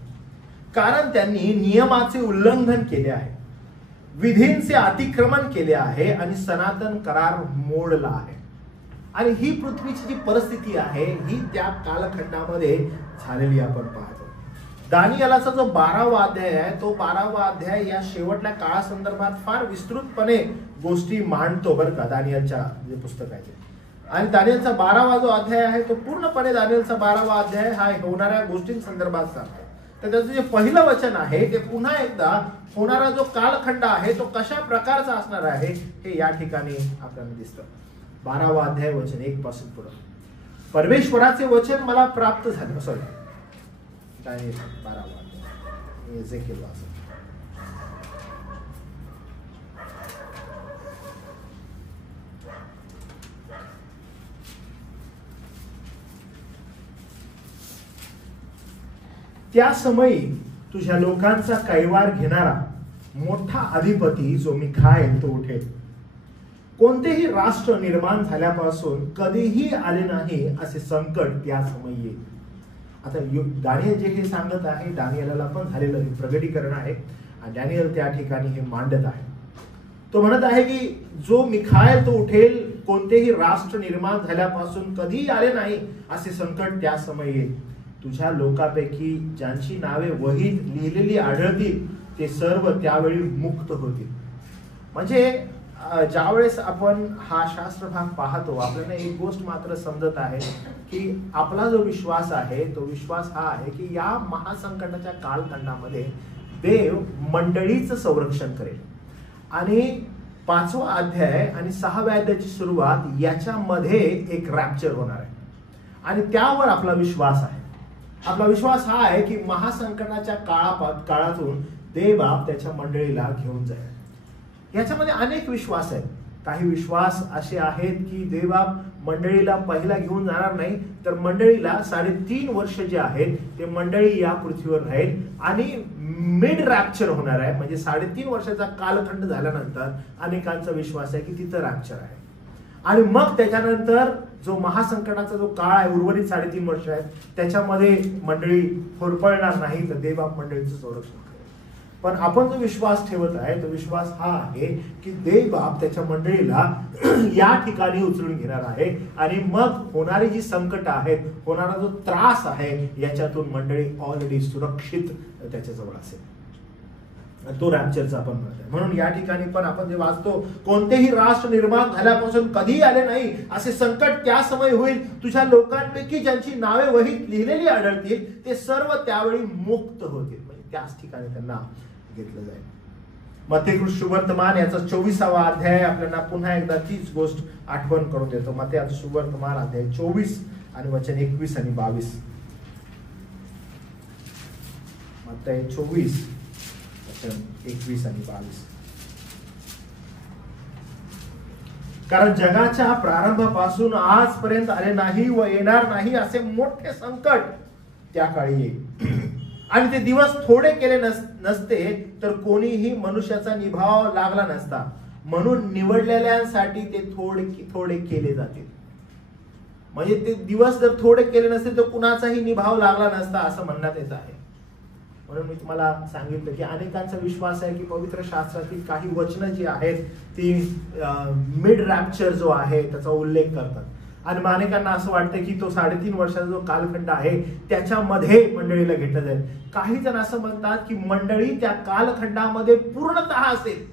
कारण त्यांनी नियमाचे उल्लंघन केले आहे, विधींचे अतिक्रमण केले आहे आणि सनातन करार मोडला आहे. आणि ही पृथ्वीची जी परिस्थिती आहे ही त्या कालखंडामध्ये झालेली आपण पाहतो. दानिएलाचा जो 12वा अध्याय आहे तो 12वा अध्याय या शेवटल्या काळासंदर्भात फार विस्तृतपणे गोष्टी मांडतो बरं का, दानिएलच्या जे पुस्तक आहे. आणि दानिएलचा 12वा जो अध्याय आहे तो पूर्णपणे दानिएलचा 12वा अध्याय हा होणाऱ्या गोष्टींसंदर्भात सांगतो. तर त्याचं जे पहिलं वचन आहे ते पुन्हा एकदा होणारा जो कालखंड आहे तो कशा प्रकारचा असणार आहे हे या ठिकाणी आपल्याला दिसतं. 12वा अध्याय वचन 1 पासून पुढे. परमेश्वराचे वचन मला प्राप्त झाले. सॉरी, दानिएल 12वा अध्याय एजेकिएल वाचन. त्या समयी तुझ्या लोकांचा कैवार घेणारा मोठा अधिपती जो मिखाएल तो उठेल. कोणतेही राष्ट्र निर्माण झाल्यापासून कधीही आले नाही असे संकट त्या समयी येईल. आता दानिएल जे हे सांगत आहे, दानिएलाला पण झालेलं हे प्रगटीकरण आहे आणि दानिएल त्या ठिकाणी हे मांडत आहे. तो म्हणत आहे की जो मिखाएल तो उठेल, कोणतेही राष्ट्र निर्माण झाल्यापासून कधीही आले नाही असे संकट त्या समयी येईल. तुझ्या लोकांपैकी ज्यांची नावे वहीत लिहिलेली आढळतील ते सर्व त्यावेळी मुक्त होतील. म्हणजे ज्यावेळेस आपण हा शास्त्र भाग पाहतो आपल्याला एक गोष्ट मात्र समजत आहे की आपला जो विश्वास आहे तो विश्वास हा आहे की या महासंकटाच्या कालखंडामध्ये देव मंडळीचं संरक्षण करेल. आणि 5वा अध्याय आणि 6व्या अध्यायाची सुरुवात याच्यामध्ये एक रॅप्चर होणार आहे आणि त्यावर आपला विश्वास आहे. आपला विश्वास हा आहे की महासंकटाच्या काळातून देव त्याच्या मंडळीला घेऊन जाईल. याच्यामध्ये अनेक विश्वास आहेत. काही विश्वास असे आहेत की देवबाप मंडळीला पहिला घेऊन जाणार नाही, तर मंडळीला 3.5 वर्ष जे आहेत ते मंडळी या पृथ्वीवर राहील आणि मिड रॅप्चर होणार आहे. म्हणजे 3.5 वर्षाचा कालखंड झाल्यानंतर अनेकांचा विश्वास आहे की तिथं रॅप्चर आहे. आणि मग त्याच्यानंतर जो महासंकटाचा जो काळ आहे उर्वरित 3.5 वर्ष आहेत त्याच्यामध्ये मंडळी होरपळणार नाही, तर देवबाप मंडळीचं संरक्षण करेल. पण आपण जो विश्वास ठेवत आहे तो विश्वास हा आहे की देवबाप त्याच्या मंडळीला या ठिकाणी उचलून घेणार आहे आणि मग होणारी जी संकट आहेत, होणारा जो त्रास आहे याच्यातून मंडळी ऑलरेडी सुरक्षित त्याच्याजवळ असेल. तो रॅप्चरचा आपण म्हणत आहे. म्हणून या ठिकाणी पण आपण जे वाचतो, कोणतेही राष्ट्र निर्माण झाल्यापासून कधीही आले नाही असे संकट त्या समय होईल. तुझ्या लोकांपैकी ज्यांची नावे वहीत लिहिलेली आढळतील ते सर्व त्यावेळी मुक्त होतील. म्हणजे त्याच ठिकाणी त्यांना घेतलं जाईल. मत्तेय सुवर्तमान याचा 24वा अध्याय आपल्याला पुन्हा एकदा तीच गोष्ट आठवण करून देतो. मत्तेय सुवर्तमान अध्याय 24 आणि वचन 21 आणि 22. मत्तेय 24 21 आणि 22. कारण जगाच्या प्रारंभापासून आजपर्यंत आले नाही व येणार नाही असे मोठे संकट त्या काळी येईल. आणि ते दिवस थोडे केले नसते तर कोणीही मनुष्याचा निभाव लागला नसता. म्हणून निवडलेल्यांसाठी ते थोडे केले जातील. म्हणजे ते दिवस जर थोडे केले नसते तर कुणाचाही निभाव लागला नसता असं म्हणण्यात येत आहे. म्हणून मी तुम्हाला सांगितलं की अनेकांचा विश्वास आहे की पवित्र शास्त्रातील काही वचनं जी आहेत ती मिड रॅप्चर जो आहे त्याचा उल्लेख करतात. आणि अनेकांना असं वाटतं की तो 3.5 वर्षाचा जो कालखंड आहे त्याच्यामध्ये मंडळीला घेतलं जाईल. काही जण असं म्हणतात की मंडळी त्या कालखंडामध्ये पूर्णतः असेल,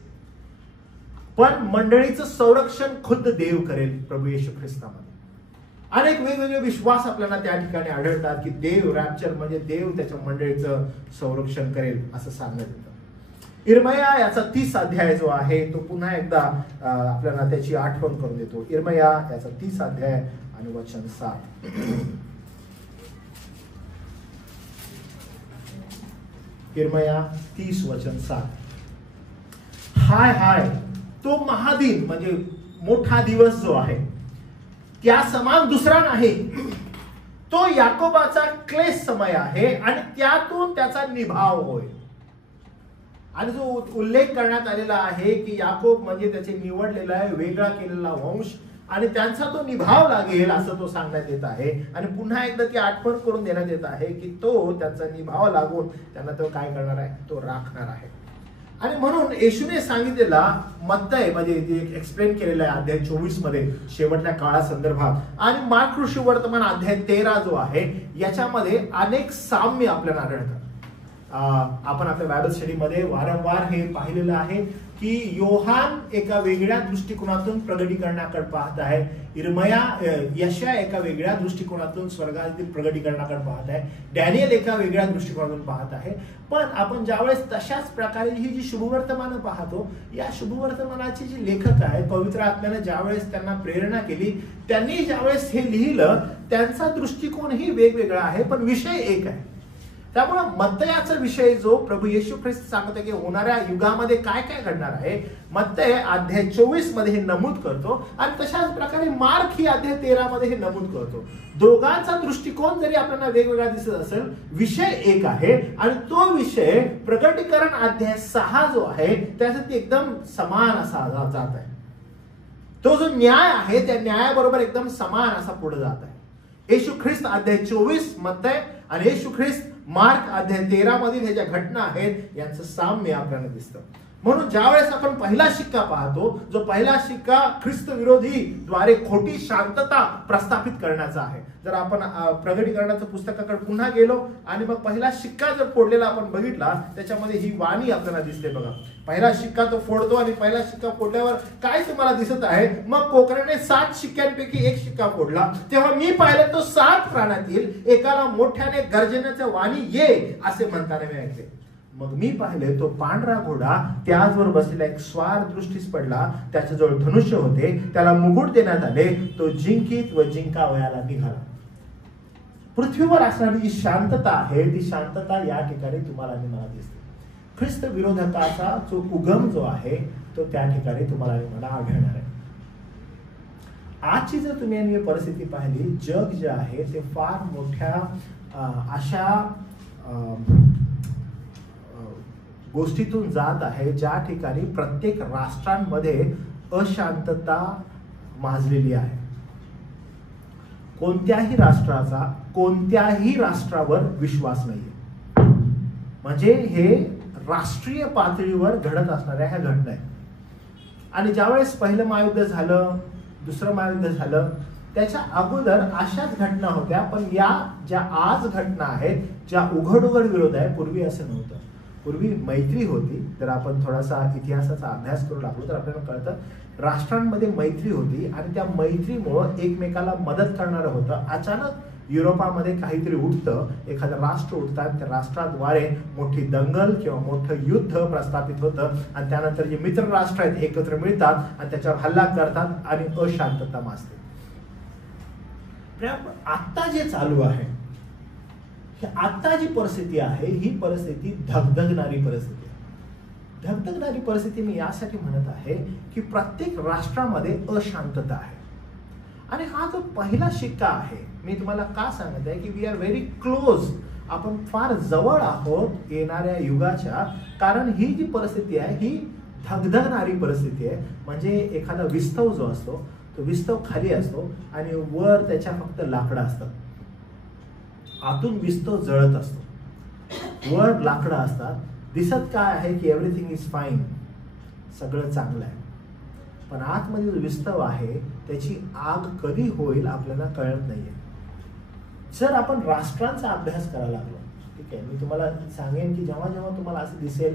पण मंडळीचं संरक्षण खुद्द देव करेल प्रभू येशू ख्रिस्तामध्ये. अनेक वेगवेगळे विश्वास आपल्याला त्या ठिकाणी आढळतात की देव रॅप्चर म्हणजे देव त्याच्या मंडळीचं संरक्षण करेल असं सांगण्यात येतं. इर्मया याचा 30 अध्याय जो आहे तो पुन्हा एकदा आपल्याला त्याची आठवण करून देतो. इर्मया याचा 30 अध्याय आणि वचन 7. इर्मया 30 वचन 7. हाय हाय, तो महादिन म्हणजे मोठा दिवस जो आहे त्या समान दुसरा नाही. तो याकोबाचा क्लेश समय आहे आणि त्यातून त्याचा निभाव होय. आणि जो उल्लेख करण्यात आलेला आहे की याकोब म्हणजे त्याचे निवडलेला आहे, वेगळा केलेला वंश, आणि त्यांचा तो निभाव लागेल असं तो सांगण्यात येत आहे. आणि पुन्हा एकदा ती आठवण करून देण्यात येत आहे की तो त्याचा निभाव लागून त्यांना तो काय करणार आहे, तो राखणार आहे. आणि म्हणून येशूने सांगितलेला मत्तय म्हणजे एक्सप्लेन केलेला आहे अध्याय 24 मध्ये शेवटच्या काळासंदर्भात, आणि मार्क ऋषी वर्तमान अध्याय 13 जो आहे याच्यामध्ये अनेक साम्य आपल्याला आढळतात. आपण आपल्या बायबल स्टडीमध्ये वारंवार हे पाहिलेलं आहे की योहान एका वेगळ्या दृष्टिकोनातून प्रगटीकरणाकडे पाहत आहे, यशया एका वेगळ्या दृष्टिकोनातून स्वर्गातील प्रगटीकरणाकडे पाहत आहे, डॅनियल एका वेगळ्या दृष्टिकोनातून पाहत आहे. पण आपण ज्यावेळेस तशाच प्रकारे ही जी शुभवर्तमानं पाहतो, या शुभवर्तमानाचे जे लेखक आहेत पवित्र आत्म्याने ज्यावेळेस त्यांना प्रेरणा केली, त्यांनी ज्यावेळेस हे लिहिलं त्यांचा दृष्टिकोनही वेगवेगळा आहे पण विषय एक आहे. त्यामुळे मत्तयाचा विषय जो प्रभू येशू ख्रिस्त सांगतो की होणाऱ्या युगामध्ये काय काय घडणार आहे, मत्तय अध्याय 24 मध्ये हे नमूद करतो, आणि तशाच प्रकारे मार्क ही अध्याय 13 मध्ये हे नमूद करतो. दोघांचा दृष्टिकोन जरी आपल्याला वेगवेगळा दिसत असेल, विषय एक आहे, आणि तो विषय प्रकटीकरण अध्याय 6 जो आहे त्यासाठी एकदम समान असा जात आहे. तो जो न्याय आहे त्या न्यायाबरोबर एकदम समान असा पुढे जात आहे. येशू ख्रिस्त अध्याय 24 मत्तय आणि येशू ख्रिस्त मार्क अध्याय 13 मधील हे ज्या घटना आहेत यांचं साम्य आपल्याला दिसतं. म्हणून ज्यावेळेस आपण पहिला शिक्का पाहतो, जो पहिला शिक्का ख्रिस्त विरोधी द्वारे खोटी शांतता प्रस्थापित करण्याचा आहे. जर आपण प्रगटीकरणाच्या पुस्तकाकडे पुन्हा गेलो आणि मग पहिला शिक्का जर फोडलेला आपण बघितला, त्याच्यामध्ये ही वाणी आपल्याला दिसते बघा. पहिला शिक्का तो फोडतो आणि पहिला शिक्का फोडल्यावर काय तुम्हाला दिसत आहे, मग कोकराने 7 शिक्क्यांपैकी एक शिक्का फोडला. तेव्हा मी पाहिलं तो 7 प्राण्यातील एकाला मोठ्याने गर्जनेच्या वाणी ये असे म्हणताना मी ऐकले. मग मी पाहिले तो पांढरा घोडा, त्याचवर बसलेला एक स्वार दृष्टीस पडला, त्याच्याजवळ धनुष्य होते, त्याला मुकुट देण्यात आले, तो जिंकीत व जिंकावयाला निघाला. पृथ्वीवर असणारी जी शांतता आहे ती शांतता या ठिकाणी तुम्हाला आणि मला दिसते. ख्रिस्त विरोधकाचा जो उगम जो आहे तो त्या ठिकाणी तुम्हाला आणि मला आढळणार आहे. आजची जर तुम्ही परिस्थिती पाहिली, जग जे आहे ते फार मोठ्या अशा गोष्टीतून जात आहे ज्या ठिकाणी प्रत्येक राष्ट्रांमध्ये अशांतता माजलेली आहे. कोणत्याही राष्ट्राचा कोणत्याही राष्ट्रावर विश्वास नाहीये. म्हणजे हे राष्ट्रीय पातळीवर घडत असणाऱ्या ह्या घटना आहेत. आणि ज्यावेळेस पहिलं महायुद्ध झालं, दुसरं महायुद्ध झालं, त्याच्या अगोदर अशाच घटना होत्या. पण या ज्या आज घटना आहेत ज्या उघड विरोध आहे, पूर्वी असं नव्हतं. पूर्वी मैत्री होती. जर आपण थोडासा इतिहासाचा अभ्यास करू लागलो तर आपल्याला कळतं राष्ट्रांमध्ये मैत्री होती आणि त्या मैत्रीमुळं एकमेकाला मदत करणारं होतं. अचानक युरोपामध्ये काहीतरी उठतं, एखादं राष्ट्र उठतं आणि त्या राष्ट्राद्वारे मोठी दंगल किंवा मोठं युद्ध प्रस्थापित होतं आणि त्यानंतर जे मित्र राष्ट्र आहेत एकत्र मिळतात आणि त्याच्यावर हल्ला करतात आणि अशांतता माजते. आता जे चालू आहे, आता जी परिस्थिती आहे ही परिस्थिती धगधगणारी परिस्थिती आहे. धगधगणारी परिस्थिती मी यासाठी म्हणत आहे की प्रत्येक राष्ट्रामध्ये अशांतता आहे. आणि हा जो पहिला शिक्का आहे, मी तुम्हाला का सांगत आहे की वी आर व्हेरी क्लोज, आपण फार जवळ आहोत येणाऱ्या युगाच्या. कारण ही जी परिस्थिती आहे ही धगधगणारी परिस्थिती आहे. म्हणजे एखादा विस्तव जो असतो तो विस्तव खाली असतो आणि वर त्याच्या फक्त लाकडं असतात. आतून विस्तव जळत असतो, वर लाकडं असतात. दिसत काय आहे की एव्हरीथिंग इज फाईन, सगळं चांगलं आहे. पण आतमध्ये जो विस्तव आहे त्याची आग कधी होईल आपल्याला कळत नाहीये. जर आपण राष्ट्रांचा अभ्यास करायला लागलो, ठीक आहे, मी तुम्हाला सांगेन की जेव्हा जेव्हा तुम्हाला असं दिसेल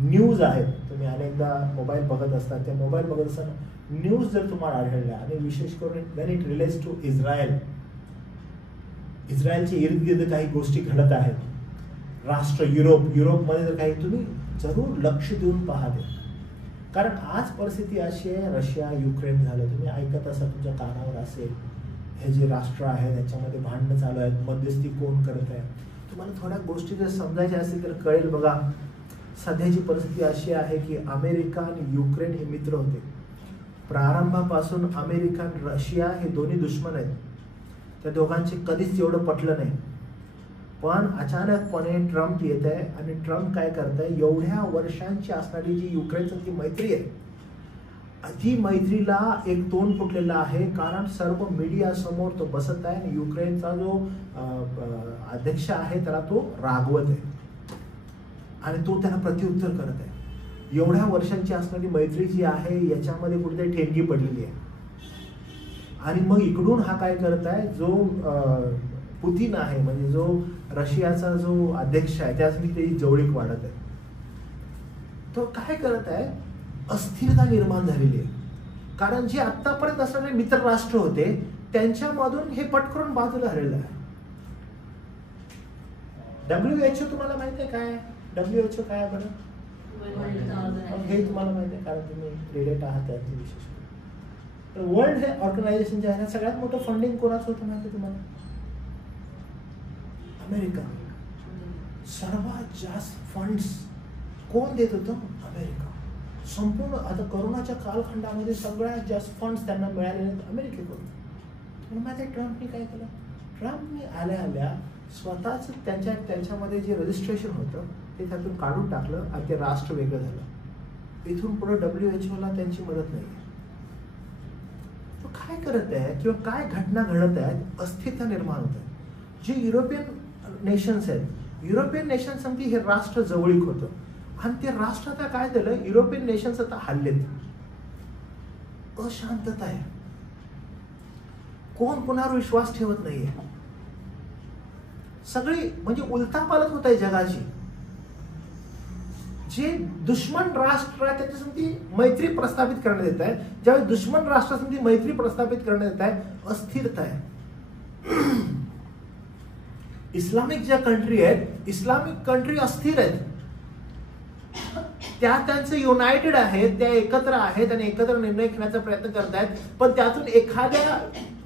न्यूज आहेत, तुम्ही अनेकदा मोबाईल बघत असतात, त्या मोबाईल बघत असताना न्यूज जर तुम्हाला आढळल्या आणि विशेष करून when it relates to Israel, इस्रायलच्या इर्द गिर्द काही गोष्टी घडत आहेत राष्ट्र युरोपमध्ये जर काही तुम्ही जरूर लक्ष देऊन पाहते, कारण आज परिस्थिती अशी आहे, रशिया युक्रेन झालं, तुम्ही ऐकत असाल, तुमच्या कानावर असेल, हे जे राष्ट्र आहे त्याच्यामध्ये भांडणं चालू आहेत, मध्यस्थी कोण करत आहे. तुम्हाला थोड्या गोष्टी जर समजायच्या असतील तर कळेल. बघा, सध्याची परिस्थिती अशी आहे की अमेरिका आणि युक्रेन हे मित्र होते. प्रारंभापासून अमेरिका आणि रशिया हे दोन्ही दुश्मन आहेत. त्या दोघांचे कधीच एवढं पटलं नाही. पण अचानकपणे ट्रम्प येत आहे आणि ट्रम्प काय करत आहे, एवढ्या वर्षांची असणारी जी युक्रेनची मैत्री आहे, ती मैत्रीला एक तोंड फुटलेलं आहे. कारण सर्व मीडिया समोर तो बसत आहे आणि युक्रेनचा जो अध्यक्ष आहे त्याला तो रागवत आहे आणि तो त्याला प्रत्युत्तर करत आहे. एवढ्या वर्षांची असणारी मैत्री जी आहे याच्यामध्ये कुठेतरी ठेंगी पडलेली आहे. आणि मग इकडून हा काय करत आहे, जो पुतीन आहे म्हणजे जो रशियाचा जो अध्यक्ष आहे त्यासाठी त्याची जवळीक वाढत आहे. तो काय करत आहे, अस्थिरता निर्माण झालेली आहे. कारण जे आतापर्यंत असणारे मित्र राष्ट्र होते त्यांच्यामधून हे पटकरून बाजूला हरलेलं आहे. WHO तुम्हाला माहिती आहे काय? WHO काय आहे बरं? हे तुम्हाला माहिती आहे कारण तुम्ही रिलेट आहात त्याचे विशेष. वर्ल्ड हे ऑर्गनायझेशन जे आहे ना, सगळ्यात मोठं फंडिंग कोणाचं होतं माहिती आहे तुम्हाला? अमेरिका. सर्वात जास्त फंड्स कोण देत होतं? अमेरिका. संपूर्ण आता करोनाच्या कालखंडामध्ये सगळ्यात जास्त फंड्स त्यांना मिळालेले अमेरिकेकडून. पण माहिती ट्रम्पनी काय केलं? ट्रम्पनी आल्या स्वतःच त्यांच्यामध्ये जे रजिस्ट्रेशन होतं ते त्यातून काढून टाकलं आणि ते राष्ट्र वेगळं झालं. इथून पुढे WHOला त्यांची मदत नाही. तो काय करत आहे किंवा काय घटना घडत आहेत, अस्थिरता निर्माण होत आहे. जे युरोपियन नेशन्स आहेत, युरोपियन नेशन्ससाठी हे राष्ट्र जवळीक होतं आणि ते राष्ट्र आता काय झालं, युरोपियन नेशन्स आता हल्लेत. अशांतता आहे, कोण कोणावर विश्वास ठेवत नाहीये. सगळी म्हणजे उलथापालथ होत आहे जगाची. जे दुश्मन राष्ट्र आहे त्याच्यासाठी मैत्री प्रस्थापित करण्यात येत आहे. ज्यावेळी दुश्मन राष्ट्रासाठी मैत्री प्रस्थापित करण्यात येत आहे, अस्थिरता आहे. इस्लामिक ज्या कंट्री आहेत, इस्लामिक कंट्री अस्थिर आहेत. त्या त्यांचे युनायटेड आहेत, त्या एकत्र आहेत आणि एकत्र निर्णय घेण्याचा प्रयत्न करत आहेत. पण त्यातून एखाद्या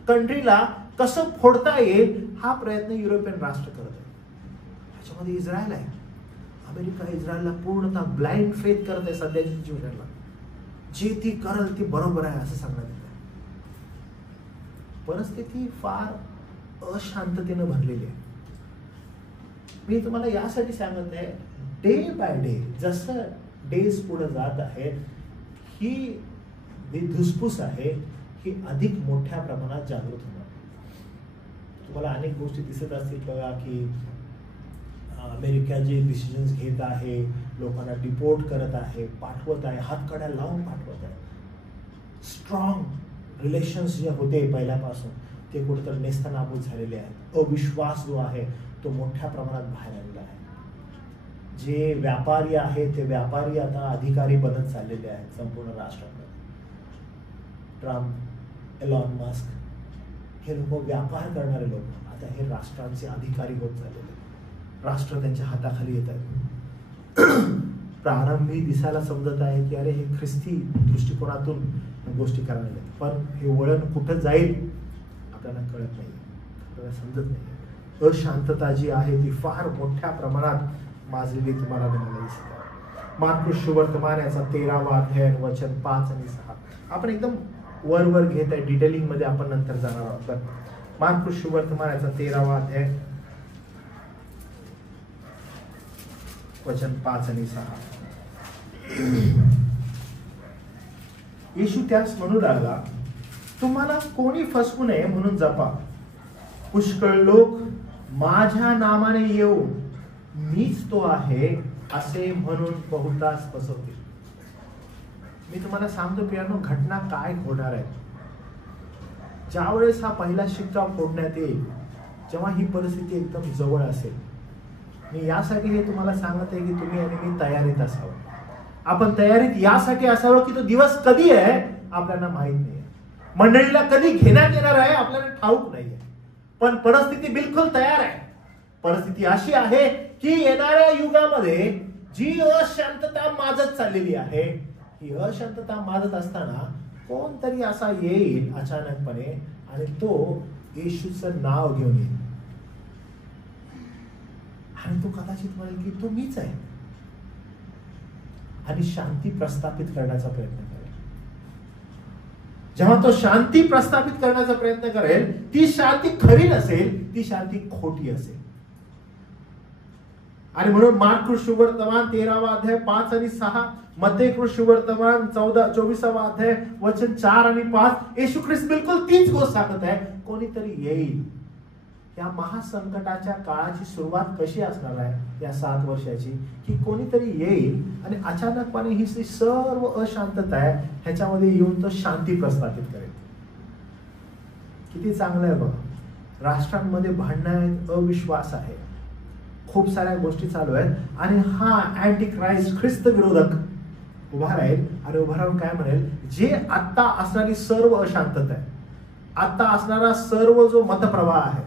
कंट्रीला कसं फोडता येईल हा प्रयत्न युरोपियन राष्ट्र करत आहेत. त्याच्यामध्ये इस्रायल आहे. अमेरिका इस्रायलला पूर्णतः ब्लाइंड फेथ करत आहे सध्याच्या सिच्युएशनला. जे ती करल ती बरोबर आहे असं सांगण्यात येत आहे. परिस्थिती फार अशांततेनं भरलेली आहे. मी तुम्हाला यासाठी सांगत आहे, डे बाय डे जसं डेज पुढे जात आहेत, ही धुसफूस आहे ही अधिक मोठ्या प्रमाणात जागृत होणार. तुम्हाला अनेक गोष्टी दिसत असतील बघा की अमेरिका जे डिसिजन्स घेत आहे, लोकांना डिपोर्ट करत आहे, पाठवत आहे, हातकड्या लावून पाठवत आहे. स्ट्रॉंग रिलेशन्स जे होते पहिल्यापासून ते कुठेतरी नेस्तनाबूत झालेले आहेत. अविश्वास जो आहे तो मोठ्या प्रमाणात बाहेर आलेला आहे. जे व्यापारी आहेत ते व्यापारी आता अधिकारी बनत चाललेले आहेत संपूर्ण राष्ट्रामध्ये. ट्रम्प, एलॉन मस्क हे लोक व्यापार करणारे लोक आता हे राष्ट्रांचे अधिकारी होत चाललेले. राष्ट्र त्यांच्या हाताखाली येत आहेत. प्रारंभी दिसायला समजत आहे की अरे हे ख्रिस्ती दृष्टिकोनातून गोष्टी करायला लागतात, पण हे वळण कुठं जाईल आपल्याला कळत नाही, आपल्याला समजत नाही. अशांतता जी आहे ती फार मोठ्या प्रमाणात माजलेली तुम्हाला दिसत आहे. मार्कुस सुवर्तमान याचा 13वा अध्याय वचन 5 आणि 6 आपण एकदम वर घेत आहे, डिटेलिंग मध्ये आपण नंतर जाणार आहोत. मार्कुस सुवर्तमान याचा 13वा अध्याय वचन 5 आणि 6. येशू त्यास म्हणू लागला, तुम्हाला कोणी फसवू नये म्हणून जपा. पुष्कळ लोक माझ्या नामाने येऊन मीच तो आहे असे म्हणून बहुतांश फसवतील. मी तुम्हाला सांगतो प्रियानो, घटना काय होणार आहे. ज्यावेळेस हा पहिला शिक्का फोडण्यात येईल, जेव्हा ही परिस्थिती एकदम जवळ असेल, मी यासाठी हे तुम्हाला सांगत आहे की तुम्ही आणि मी तयारीत असावं. आपण तयारीत यासाठी असावं की तो दिवस कधी आहे आपल्याला माहित नाही. मंडळीला कधी घेण्यात येणार आहे आपल्याला ठाऊक नाहीये, पण परिस्थिती बिलकुल तयार आहे. परिस्थिती अशी आहे की येणाऱ्या युगामध्ये जी अशांतता माजत चाललेली आहे, ही अशांतता माजत असताना कोणतरी असा येईल अचानकपणे आणि तो येशूचं नाव घेऊन येईल आणि तो कदाचित म्हणेल की तो मीच आहे आणि शांती प्रस्थापित करण्याचा प्रयत्न करेल. जेव्हा तो शांती प्रस्थापित करण्याचा प्रयत्न करेल, ती शांती खरी नसेल, ती शांती खोटी असेल. आणि म्हणून मार्क शुभवर्तमान 13वा अध्याय 5 आणि 6, मत्ते शुभवर्तमान 24वा अध्याय वचन 4 आणि 5, येशू ख्रिस्त बिलकुल तीच गोष्ट सांगत आहे. कोणीतरी येईल. या महासंकटाच्या काळाची सुरुवात कशी असणार आहे या 7 वर्षाची, की कोणीतरी येईल आणि अचानकपणे ही सर्व अशांतता आहे ह्याच्यामध्ये येऊन तो शांती प्रस्थापित करेल. किती चांगलं आहे बघा. राष्ट्रांमध्ये भांडणं आहेत, अविश्वास आहे, खूप साऱ्या गोष्टी चालू आहेत आणि हा अँटी क्राइस्ट ख्रिस्त विरोधक उभा राहील आणि उभा राहून काय म्हणेल, जे आता असणारी सर्व अशांतता आहे, आता असणारा सर्व जो मतप्रवाह आहे,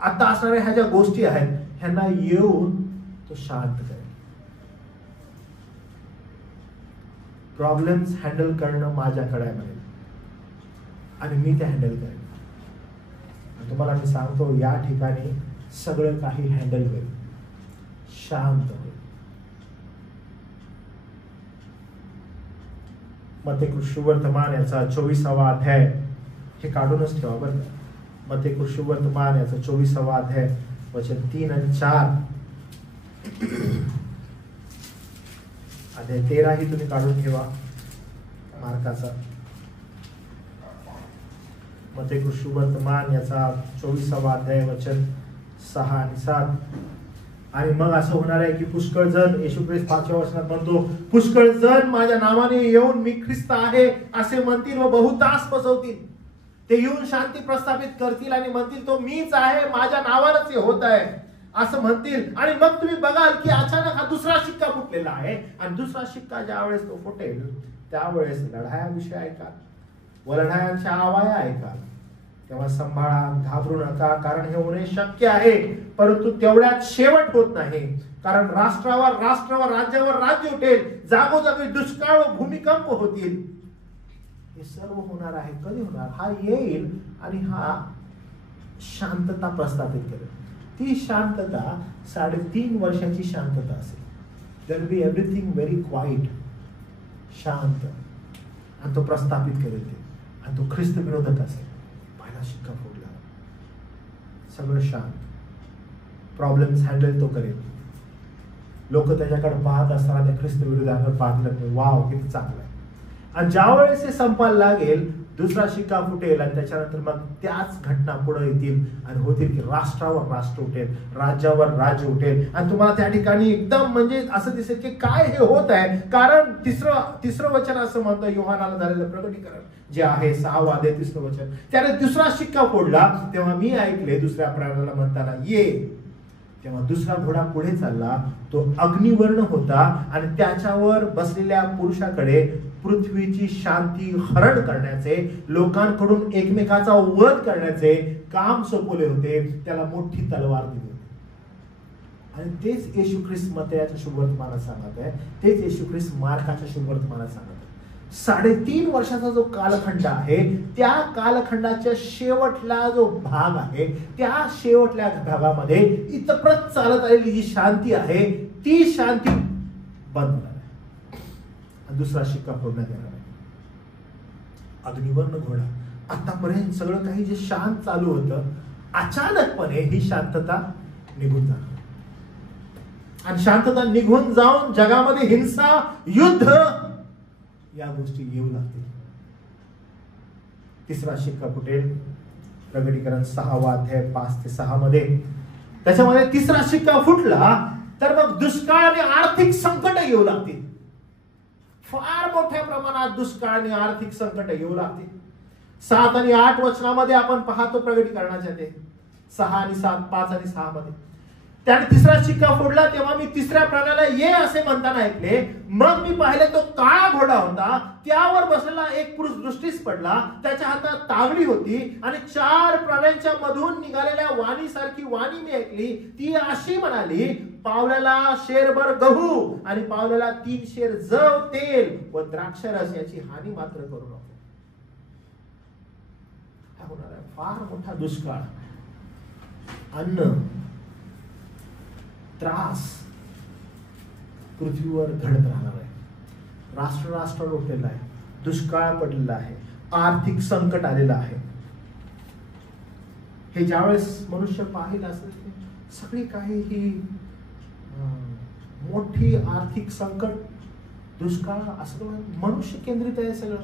आता असणाऱ्या ह्या ज्या गोष्टी आहेत, ह्यांना येऊन तो शांत करेल. प्रॉब्लेम्स हँडल करणं माझ्याकडे आहे म्हणेल आणि मी ते हँडल करेन. तुम्हाला मी सांगतो, या ठिकाणी सगळं काही हँडल होईल, शांत होईल. मत्ते शुभवर्तमान याचा 24वा अध्याय, हे काढूनच ठेवा बरं. मत्ते शुभवर्तमान याचा 24वा अध्याय वचन 3 आणि 4, अध्याय 13 ही तुम्ही काढून ठेवा मार्काचा. मत्ते शुभवर्तमान याचा 24वा अध्याय वचन 6 आणि 7. आणि मग असं होणार आहे की पुष्कळ जण, येशू ख्रिस्त 5व्या वचनात म्हणतो, पुष्कळ जण माझ्या नावाने येऊन मी ख्रिस्त आहे असे म्हणतील व बहुतास फसवतील. ते येऊन शांती प्रस्थापित करतील आणि म्हणतील तो मीच आहे, माझ्या नावानेच हे होत आहे असं म्हणतील. आणि मग तुम्ही बघाल की अचानक हा दुसरा शिक्का फुटलेला आहे आणि दुसरा शिक्का ज्या वेळेस तो फुटेल त्यावेळेस लढायाविषयी ऐकाल व लढायांच्या आवाया ऐकाल. तेव्हा सांभाळा, घाबरू नका, कारण हे होणे शक्य आहे, परंतु तेवढ्यात शेवट होत नाही. कारण राष्ट्रावर राज्यावर राज्य उठेल, जागोजागी दुष्काळ व भूमिकंप होतील. हे सर्व होणार आहे. कधी होणार? हा येईल आणि हा शांतता प्रस्थापित करेल. ती शांतता 3.5 वर्षाची शांतता असेल. There will be everything very quiet, शांत, आणि तो प्रस्थापित करेल ते. आणि तो ख्रिस्त विरोधक असेल. पहिला शिक्का फोडला, सगळं शांत, प्रॉब्लेम्स हँडल तो करेल. लोक त्याच्याकडे पाहत असताना त्या ख्रिस्त विरोधाकडे पाहतील, वाव किती चांगलं आहे. आणि ज्या वेळेस हे संपायला लागेल, दुसरा शिक्का फुटेल आणि त्याच्यानंतर मग त्याच घटना पुढे येतील आणि होतील की राष्ट्रावर राष्ट्र उठेल, राज्यावर राज्य उठेल. आणि तुम्हाला त्या ठिकाणी एकदम म्हणजे असं दिसेल की काय हे होत आहे. कारण तिसरं वचन असं म्हणतं, योहानाला झालेलं प्रकटीकरण जे आहे 6वा अध्याय 3रं वचन, त्याने दुसरा शिक्का फोडला तेव्हा मी ऐकले दुसऱ्या प्राण्याला म्हणताना ये. तेव्हा दुसरा घोडा पुढे चालला, तो अग्निवर्ण होता आणि त्याच्यावर बसलेल्या पुरुषाकडे पृथ्वीची शांती हरण करण्याचे, लोकांकडून एकमेकाचा वध करण्याचे काम सोपवले होते. त्याला मोठी तलवार दिली होती. आणि तेच येशू ख्रिस्त मत्तेच्या शुभवर्तमानात सांगत आहे, तेच येशू ख्रिस्त मार्काच्या शुभवर्तमानात सांगत आहे. 3.5 वर्षाचा जो कालखंड आहे, त्या कालखंडाच्या शेवटला जो भाग आहे, त्या शेवटल्या भागामध्ये इतप्रत चालत आलेली जी शांती आहे, ती शांती बंद होणार आहे. दुसरा शिक्का फोडण्यात येणार आहे. अग्निवर्ण घोडा. आतापर्यंत सगळं काही जे शांत चालू होतं, अचानकपणे ही शांतता निघून जाणार. आणि शांतता निघून जाऊन जगामध्ये हिंसा, युद्ध या गोष्टी येऊ लागतील. तिसरा शिक्का फुटेल. प्रकटीकरण 6वा अध्याय 5 ते 6 मध्ये. त्याच्यामध्ये तिसरा शिक्का फुटला तर मग दुष्काळ आणि आर्थिक संकट येऊ लागतील. फार मोठ्या प्रमाणात दुष्काळ आणि आर्थिक संकट येऊ लागतील. 7 आणि 8 वचनामध्ये आपण पाहतो प्रकटीकरणाच्या ते 6 आणि 7, 5 आणि 6 मध्ये. त्याने तिसरा शिक्का फोडला तेव्हा मी तिसऱ्या प्राण्याला ये असे म्हणताना ऐकले. मग मी पाहिले तो काळा घोडा होता, त्यावर बसलेला एक पुरुष दृष्टीस पडला. त्याच्या हातात तावडी होती आणि 4 प्राण्यांच्या मधून निघालेल्या वाणीसारखी वाणी मी ऐकली. ती अशी म्हणाली, पावल्याला शेरभर गहू आणि पावल्याला 3 शेर जव, तेल व द्राक्षरस याची हानी मात्र करू नको. हा होणार आहे फार मोठा दुष्काळ, अन्न, त्रास पृथ्वीवर घडत राहणार आहे. राष्ट्र लोटलेला आहे, दुष्काळ पडलेला आहे, आर्थिक संकट आलेलं आहे. हे ज्यावेळेस मनुष्य पाहिल असेल सगळी काही ही मोठी आर्थिक संकट, दुष्काळ असं मनुष्य केंद्रित आहे. सगळं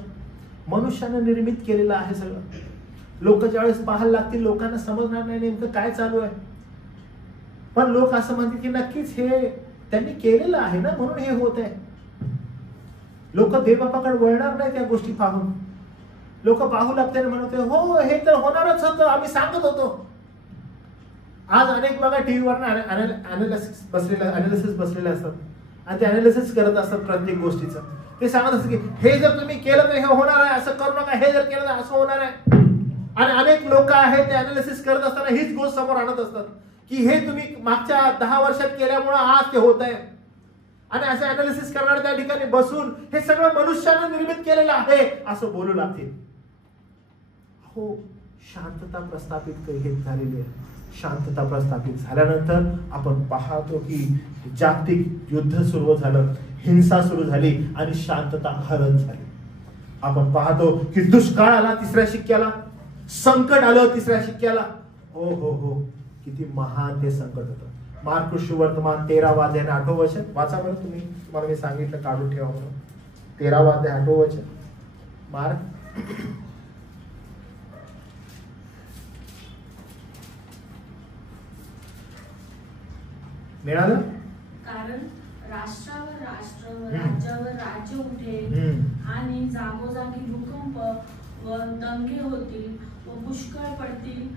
मनुष्यानं निर्मित केलेलं आहे. सगळं लोक ज्यावेळेस पाहायला लागतील लोकांना समजणार नाही नेमकं काय चालू आहे. पण लोक असं म्हणतील की नक्कीच हे त्यांनी केलेलं आहे ना म्हणून हे होत आहे. लोक देवबापाकडे वळणार नाही त्या गोष्टी पाहून. लोक पाहू लागते म्हणते हो हे तर होणारच होतं, आम्ही सांगत होतो. आज अनेक बघा टीव्हीवर अनालिसिस बसलेले असतात आणि ते अनालिसिस करत असतात प्रत्येक गोष्टीचं. ते सांगत असतात की हे जर तुम्ही केलं तर हे होणार आहे, असं करू नका, हे जर केलं तर असं होणार आहे. आणि अनेक लोक आहेत ते अनालिसिस करत असताना हीच गोष्ट समोर आणत असतात की हे तुम्ही मागच्या 10 वर्षात केल्यामुळे आज ते होत आहे. आणि असं अनालिसिस करणार त्या ठिकाणी बसून हे सगळं मनुष्याने निर्मित केलेलं आहे असं बोलू लागतील. हो, शांतता प्रस्थापित झालेली आहे. शांतता प्रस्थापित झाल्यानंतर आपण पाहतो की जागतिक युद्ध सुरू झालं, हिंसा सुरू झाली आणि शांतता हरण झाली. आपण पाहतो की दुष्काळ आला तिसऱ्या शिक्क्याला, संकट आलं तिसऱ्या शिक्क्याला. हो हो हो, किती महान ते संकट होतं. मार्कुस सुवर्तमान 13वा अध्याय 8वं वचन वाचा बरं तुम्ही. तुम्हाला मी सांगितलं काढून ठेवा म्हणून. 13वा अध्याय 8वं वचन मार्क. मिळालं? कारण राष्ट्रावर राष्ट्र व राज्यावर राज्य उठेल आणि जागोजागी भूकंप व दंगे होतील व पुष्कळ पडतील.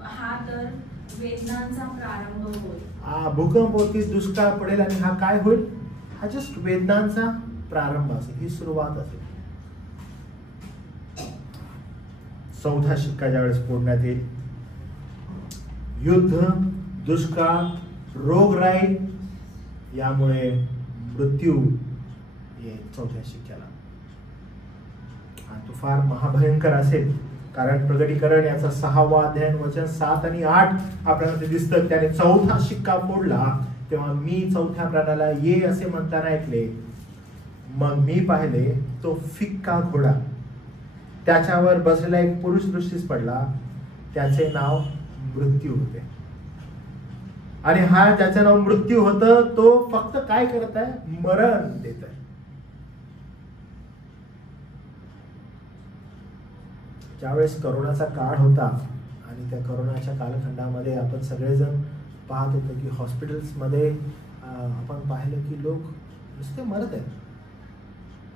हा तर वेदनांचा प्रारंभ होईल. भूकंप होतील, दुष्काळ पडेल आणि हा काय होईल? हा जस्ट वेदनांचा प्रारंभ असेल, ही सुरुवात असेल. 4था शिक्का ज्यावेळेस फोडण्यात येईल, युद्ध, दुष्काळ, रोगराई यामुळे मृत्यू येईल 4थ्या शिक्क्याला. आणि तो फार महाभयंकर असेल. कारण प्रगटीकरण याचा 6वा अध्याय वचन 7 आणि 8 आपल्याला ते दिसतं. त्याने 4था शिक्का फोडला तेव्हा मी 4थ्या प्राण्याला ये असे म्हणताना ऐकले. मग मी पाहिले तो फिक्का घोडा, त्याच्यावर बसलेला एक पुरुष दृष्टीस पडला. त्याचे नाव मृत्यू होते. आणि हा ज्याचं नाव मृत्यू होतं तो फक्त काय करत आहे? मरण देत आहे. ज्यावेळेस करोनाचा काळ होता आणि त्या करोनाच्या कालखंडामध्ये आपण सगळेजण पाहत होतो की हॉस्पिटल्समध्ये आपण पाहिलं की लोक नुसते मरत आहेत.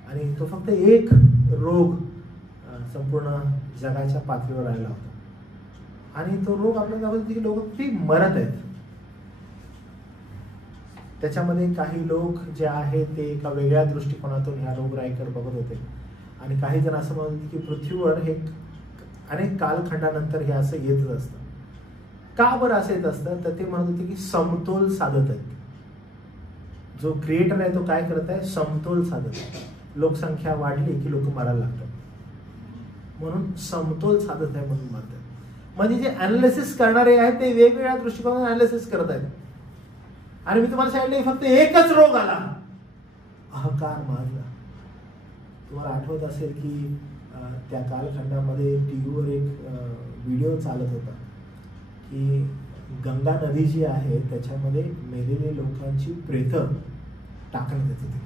आणि तो फक्त एक रोग संपूर्ण जगाच्या पातळीवर राहिला होता. आणि तो रोग आपल्याला दाखवतो की लोक किती मरत आहेत. त्याच्यामध्ये काही लोक जे आहेत ते एका वेगळ्या दृष्टिकोनातून ह्या रोगराईकडे बघत होते. आणि काही जण असं म्हणत होते की पृथ्वीवर हे अनेक कालखंडानंतर हे असं येतच असतं. का बरं असं येत असतं? तर ते म्हणत होते की समतोल साधत आहेत. जो क्रिएटर आहे तो काय करत आहे? समतोल साधत आहे. लोकसंख्या वाढली की लोक मरायला लागतात म्हणून समतोल साधत आहे म्हणून मरतात. म्हणजे जे अनालिसिस करणारे आहेत ते वेगवेगळ्या दृष्टिकोनातून अनालिसिस करत आहेत. आणि मी तुम्हाला सांगितलं फक्त एकच रोग आला, अहंकार माजला. तुम्हाला आठवत असेल की त्या कालखंडामध्ये टीव्हीवर एक व्हिडिओ चालत होता की गंगा नदी जी आहे त्याच्यामध्ये मेलेले लोकांची प्रेतं टाकण्यात येत होती.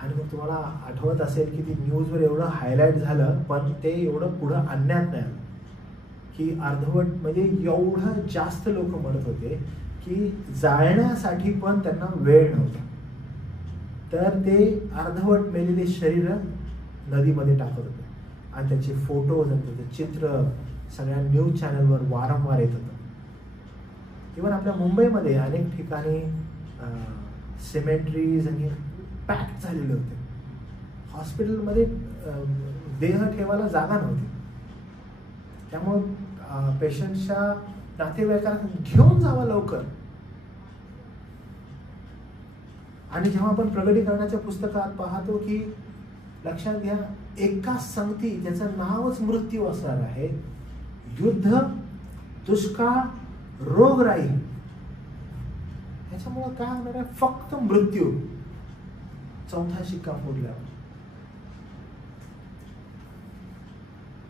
आणि मग तुम्हाला आठवत असेल की ती न्यूजवर एवढं हायलाईट झालं पण ते एवढं पुढं आणण्यात नाही आलं की अर्धवट म्हणजे एवढं जास्त लोक मरत होते की जाळण्यासाठी पण त्यांना वेळ नव्हता. तर ते अर्धवट मेलेले शरीर नदीमध्ये टाकत होते आणि त्याचे फोटोज आणि त्याचे चित्र सगळ्या न्यूज चॅनलवर वारंवार येत होतं. इव्हन आपल्या मुंबईमध्ये अनेक ठिकाणी सिमेंट्रीज आणि पॅक झालेले होते. हॉस्पिटलमध्ये देह ठेवायला जागा नव्हती. त्यामुळं पेशंटच्या नातेवाईकांना घेऊन जावं लवकर. आणि जेव्हा आपण प्रगटीकरणाच्या पुस्तकात पाहतो की लक्षात घ्या, एका संगती ज्याचं नावच मृत्यू असणार आहे, युद्ध, दुष्काळ, रोगराई, त्याच्यामुळं काय होणार आहे? फक्त मृत्यू. चौथा शिक्का फोडल्यावर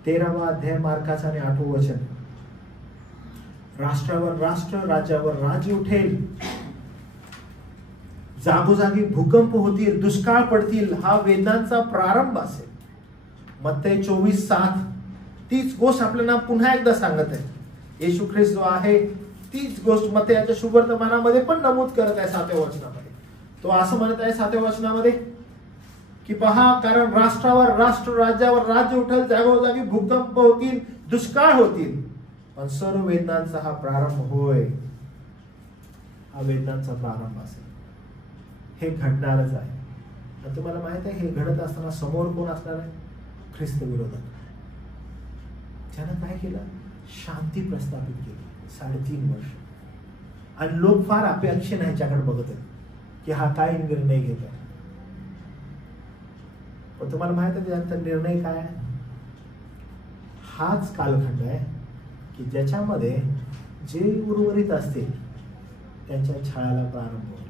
13वा अध्याय मार्काचा आणि 8वं वचन, राष्ट्रावर राष्ट्र, राज्यावर राज्य उठेल, जागोजागी भूकंप होतील, दुष्काळ पडतील. हा वेदनांचा प्रारंभ असेल. मत्तई 24:7 तीच गोष्ट आपल्याला पुन्हा एकदा सांगत आहे. येशू ख्रिस्त जो आहे तीच गोष्ट मत्तईच्या शुभवर्तमानामध्ये पण नमूद करत आहे 7व्या वचनामध्ये. तो असं म्हणत आहे 7व्या वचनामध्ये की पहा, कारण राष्ट्रावर राष्ट्र, राज्यावर राज्य उठेल, जागोजागी भूकंप होतील, दुष्काळ होतील, पण सर्व वेदनांचा हा प्रारंभ होय. हा वेदनांचा प्रारंभ असेल. हे घडणारच आहे. आणि तुम्हाला माहित आहे, हे घडत असताना समोर कोण असणार आहे? ख्रिस्त विरोधक. त्यानं काय केलं? शांती प्रस्थापित केली 3.5 वर्ष. आणि लोक फार अपेक्षेने ह्याच्याकडे बघत आहेत की हा काय निर्णय घेत आहे. पण तुम्हाला माहित आहे त्यांचा निर्णय काय आहे? हाच कालखंड आहे की ज्याच्यामध्ये जे उर्वरित असतील त्यांच्या छळाला प्रारंभ होईल.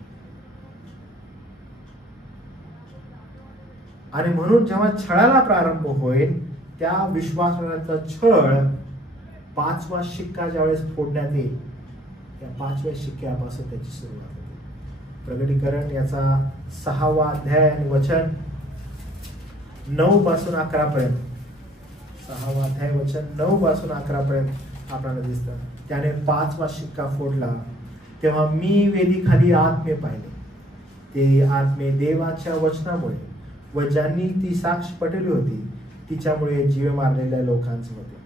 आणि म्हणून जेव्हा छळाला प्रारंभ होईल, त्या विश्वासाचा छळ 5वा शिक्का ज्यावेळेस फोडण्यात येईल, त्या 5व्या शिक्क्यापासून त्याची सुरुवात होते. प्रगटीकरण याचा 6वा अध्याय आणि वचन 9 पासून 11 पर्यंत, 6वा अध्याय वचन 9 पासून 11 पर्यंत आपल्याला दिसतं. त्याने 5वा शिक्का फोडला तेव्हा मी वेदीखाली आत्मे पाहिले. ते आत्मे देवाच्या वचनामुळे व ज्यांनी ती साक्ष पटवली होती तिच्यामुळे जीव मारलेल्या लोकांचे होते.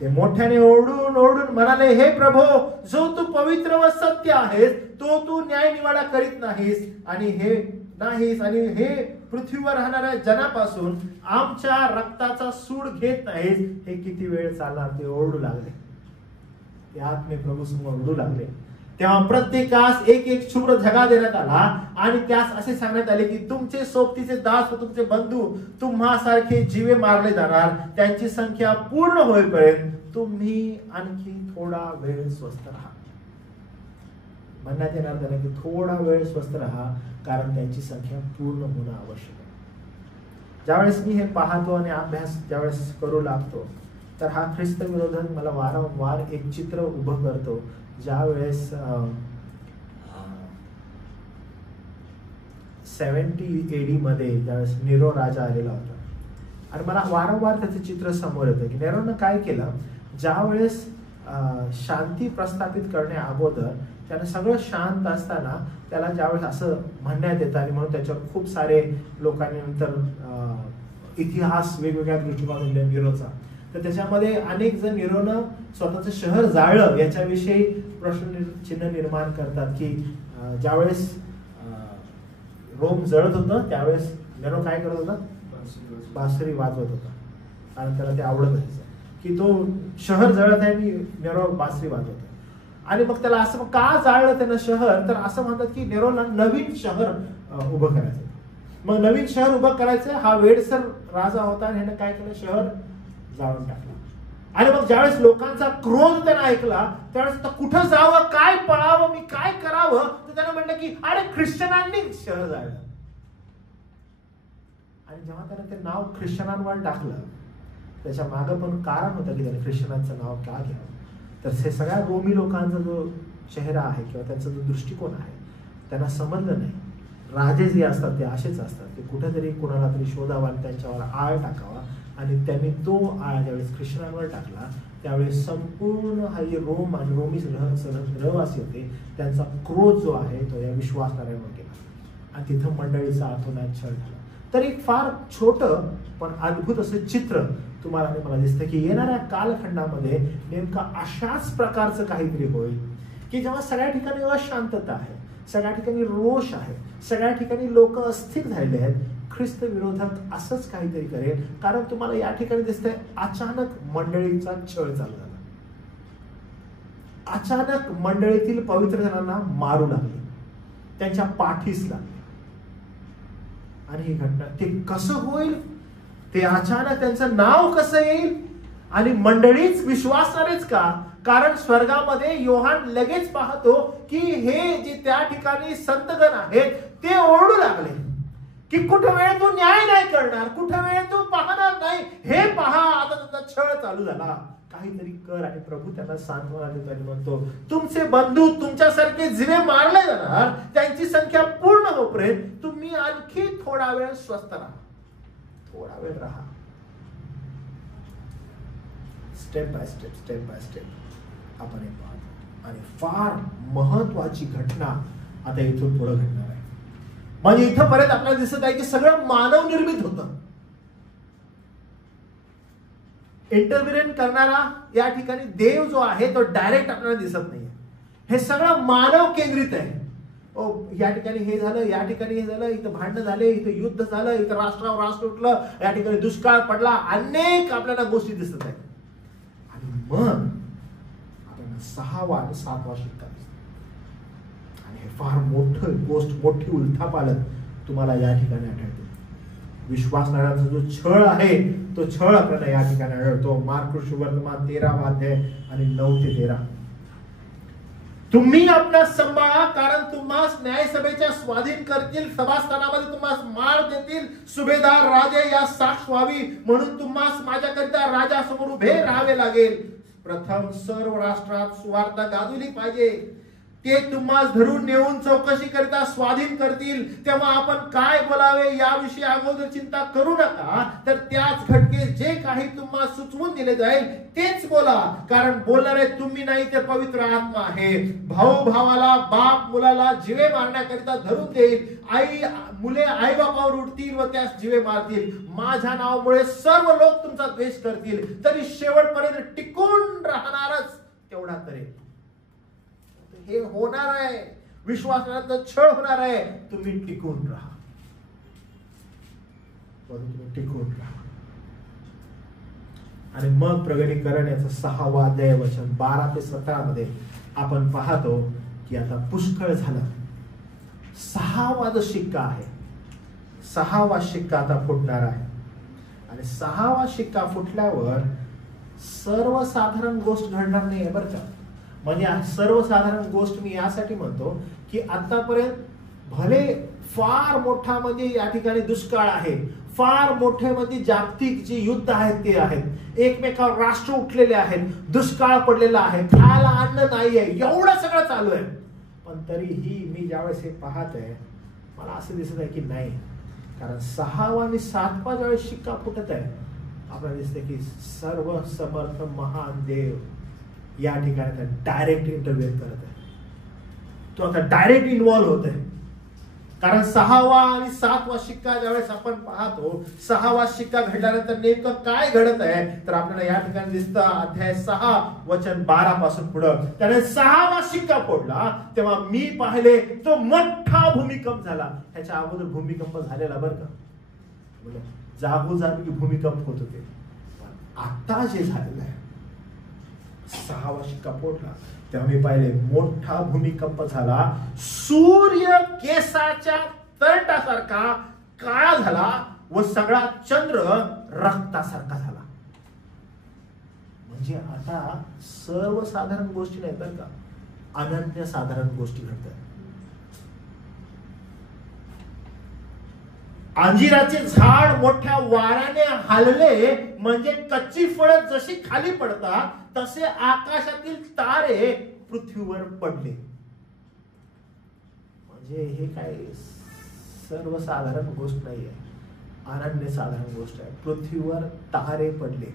ते मोठ्याने ओरडून ओरडून म्हणाले, हे प्रभो, जो तू पवित्र व सत्य आहेस, तो तू न्याय निवाडा करीत नाहीस आणि हे पृथ्वीवर राहणाऱ्या जनापासून आमच्या रक्ताचा सूड घेत नाहीस, हे किती वेळ चालणार? ते ओरडू लागले. ते आत्मे प्रभू समोर ओरडू लागले. तेव्हा प्रत्येकास एक एक शुभ्र धगा देण्यात आला आणि त्यास असे सांगण्यात आले की तुमचे सोबतीचे दास व तुमचे बंधू तुम्हासारखे जीवे मारले जाणार. त्यांची संख्या पूर्ण होईपर्यंत तुम्ही आणखी थोडा वेळ स्वस्थ राहा. म्हणण्यात येणार त्यांना की थोडा वेळ स्वस्थ राहा, कारण त्यांची संख्या पूर्ण होणं आवश्यक आहे. ज्यावेळेस मी हे पाहतो आणि अभ्यास ज्यावेळेस करू लागतो, तर हा ख्रिस्त विरोधक मला वारंवार एक चित्र उभं करतो. ज्यावेळेस 70 AD मध्ये ज्यावेळेस नेरो राजा आलेला होता, आणि मला वारंवार त्याचं चित्र समोर येतं की नेरोनं काय केलं. ज्यावेळेस शांती प्रस्थापित करण्या अगोदर त्यानं सगळं शांत असताना त्याला ज्यावेळेस असं म्हणण्यात येतं, आणि म्हणून त्याच्यावर खूप सारे लोकांनी नंतर इतिहास वेगवेगळ्या दृष्टिकोनातून नेरोचा, तर त्याच्यामध्ये अनेक जण नेरोनं स्वतःचं शहर जाळलं याच्याविषयी प्रश्नचिन्ह निर्माण करतात की ज्यावेळेस रोम जळत होतं त्यावेळेस नेरो काय करत होता? बासरी वाजवत होता, कारण त्याला ते आवडत असायचं की तो शहर जळत आहे आणि नेरो बासरी वाजवत आहे. आणि मग त्याला असं का जाळलं त्यानं शहर? तर असं म्हणतात की नेरोला नवीन शहर उभं करायचं. मग नवीन शहर उभं करायचं, हा वेडसर राजा होता आणि ह्यानं काय केलं? शहर जाळून टाकला. आणि मग ज्यावेळेस लोकांचा क्रोध त्यानं ऐकला, त्यावेळेस आता कुठं जावं, काय पळावं, मी काय करावं, तर त्यानं म्हटलं की अरे ख्रिश्चनांनी शहर जाळलं. आणि जेव्हा त्यानं ते नाव ख्रिश्चनांवर टाकलं, त्याच्या मागं पण कारण होतं की त्याने ख्रिश्चनांचं नाव का घ्यावं. तर हे सगळ्या रोमी लोकांचा जो चेहरा आहे किंवा त्यांचा जो दृष्टिकोन आहे त्यांना समजलं नाही. राजे जे असतात ते असेच असतात की कुठेतरी कोणाला तरी शोधावा आणि त्यांच्यावर आळ टाकावा, आणि त्यांनी तो आळ ज्यावेळेस ख्रिश्चनांवर टाकला त्यावेळेस संपूर्ण हा जे रोम आणि रोमी रहवासी होते त्यांचा क्रोध जो आहे तो या विश्वासणाऱ्यांवर गेला आणि तिथं मंडळीचा आतोनात छळ झाला. तर एक फार छोटं पण अद्भुत असं चित्र तुम्हाला आणि मला दिसतं की येणाऱ्या कालखंडामध्ये नेमका अशाच प्रकारचं काहीतरी होईल की जेव्हा सगळ्या ठिकाणी अशांतता आहे, सगळ्या ठिकाणी रोष आहे, सगळ्या ठिकाणी लोक अस्थिर झालेले आहेत, ख्रिस्त विरोधक असंच काहीतरी करेल. कारण तुम्हाला या ठिकाणी दिसतंय अचानक मंडळीचा छळ चालू झाला. अचानक मंडळीतील पवित्र जनांना मारू लागले, त्यांच्या पाठीस लागले. आणि ही घटना ते कसं होईल, ते अचानक त्यांचं नाव कसं येईल आणि मंडळीच विश्वासणारेच का? कारण स्वर्गामध्ये योहान लगेच पाहतो की हे जे त्या ठिकाणी संतगण आहेत ते ओरडू लागले की कुठं वेळ तू न्याय नाही करणार, कुठं वेळ तू पाहणार नाही, हे पहा आता तुझा छळ चालू झाला, काहीतरी कर. आणि प्रभू त्यांना सांत्वना देतो आणि म्हणतो तुमचे बंधू तुमच्यासारखे जिवे मारले जाणार, त्यांची संख्या पूर्ण होईपर्यंत तुम्ही आणखी थोडा वेळ स्वस्थ राहा, थोडा वेळ राहा. Step by step, step by step आपण हे पाहतो. आणि फार महत्वाची घटना आता इथून पुढे घडणार आहे. म्हणजे इथंपर्यंत आपल्याला दिसत आहे की सगळं मानव निर्मित होतं. इंटरव्हिन करणारा या ठिकाणी देव जो आहे तो डायरेक्ट आपल्याला दिसत नाहीये. हे सगळं मानव केंद्रित आहे. या ठिकाणी हे झालं, या ठिकाणी हे झालं, इथं भांडण झाले, इथं युद्ध झालं, इथं राष्ट्रावर राष्ट्र उठलं, या ठिकाणी दुष्काळ पडला, अनेक आपल्याला गोष्टी दिसत आहेत. आणि मग आपल्याला 6वा आणि 7वा शिक्का दिसतो. आणि हे फार मोठं गोष्ट, मोठी उलथापालट तुम्हाला या ठिकाणी आढळते. विश्वासणाऱ्यांचा जो छळ आहे तो छळ आपल्याला या ठिकाणी आढळतो. मार्क सुवर्तमान 13वा अध्याय आणि 9 ते 13. तुम्ही आपला सांभाळा, कारण तुम्हास न्यायसभेच्या स्वाधीन करतील, सभास्थानामध्ये तुम्हास मार देतील, सुभेदार राजे या साक्ष व्हावी म्हणून तुम्हास माझ्याकरिता राजासमोर उभे राहावे लागेल. प्रथम सर्व राष्ट्रात सुवार्ता गाजवली पाहिजे. ते तुम्हास धरून नेऊन चौकशी करता स्वाधीन करतील, तेव्हा आपण काय बोलावे याविषयी अगोदर चिंता करू नका, तर त्याच घटके जे काही तुम्हाला सुचवून दिले जाईल तेच बोला, कारण बोलणारे तुम्ही नाही तर पवित्र आत्मा आहे. भाऊ भावाला, बाप मुलाला जिवे मारण्याकरिता धरून देईल, मुले आई बापावर उठतील व त्यास जिवे मारतील. माझ्या नावामुळे सर्व लोक तुमचा द्वेष करतील, तरी शेवटपर्यंत टिकून राहणारच तेवढा करेल. हे होणार आहे, विश्वासाचा छळ होणार आहे. तुम्ही टिकून राहा, तुम्ही टिकून राहा. आणि मग प्रगटीकरण याचं 6वा अध्याय वचन 12 ते 17 मध्ये आपण पाहतो की आता पुष्कळ झालं. 6वा जो शिक्का आहे, 6वा शिक्का आता फुटणार आहे. आणि 6वा शिक्का फुटल्यावर सर्वसाधारण गोष्ट घडणार नाही आहे बरं का. म्हणजे सर्वसाधारण गोष्ट मी यासाठी म्हणतो की आतापर्यंत भले फार मोठा म्हणजे या ठिकाणी दुष्काळ आहे, फार मोठे म्हणजे जागतिक जे युद्ध आहेत ते आहेत, एकमेकावर राष्ट्र उठलेले आहेत, दुष्काळ पडलेला आहे, खायला अन्न नाही आहे, एवढं सगळं चालू आहे. पण तरीही मी ज्यावेळेस हे पाहत आहे मला असं दिसत आहे की नाही, कारण 6वा आणि 7वा ज्यावेळेस शिक्का फुटत आहे आपल्याला दिसतंय की सर्व समर्थ महान देव या ठिकाणी डायरेक्ट इंटरव्ह्यू करत आहे. तो आता डायरेक्ट इन्व्हॉल्व होत आहे. कारण 6वा आणि 7वा शिक्का ज्यावेळेस आपण पाहतो, 6वा शिक्का घडल्यानंतर नेमकं काय घडत आहे तर आपल्याला या ठिकाणी दिसतं अध्याय 6 वचन 12 पासून पुढं. त्याने 6वा शिक्का फोडला तेव्हा मी पाहिले तो मोठा भूमिकंप झाला. ह्याच्या अगोदर भूमिकंप झालेला बरं का, जागोजागी भूमिकंप होत होते. आता जे झालेलं आहे 6वा शिक्का फोडला तेव्हा मी पाहिले मोठा भूमिकंप झाला, सूर्य केसाच्या तरटासारखा काळा झाला व सगळा चंद्र रक्तासारखा झाला. म्हणजे आता सर्वसाधारण गोष्टी नाही बरं का, अनन्यसाधारण गोष्टी घडतात. अंजिराचे झाड मोठ्या वाऱ्याने हलले म्हणजे कच्ची फळं जशी खाली पडतात तसे आकाशातील तारे पृथ्वीवर पडले. म्हणजे हे काय सर्वसाधारण गोष्ट नाही आहे, अनन्यसाधारण गोष्ट आहे. पृथ्वीवर तारे पडले.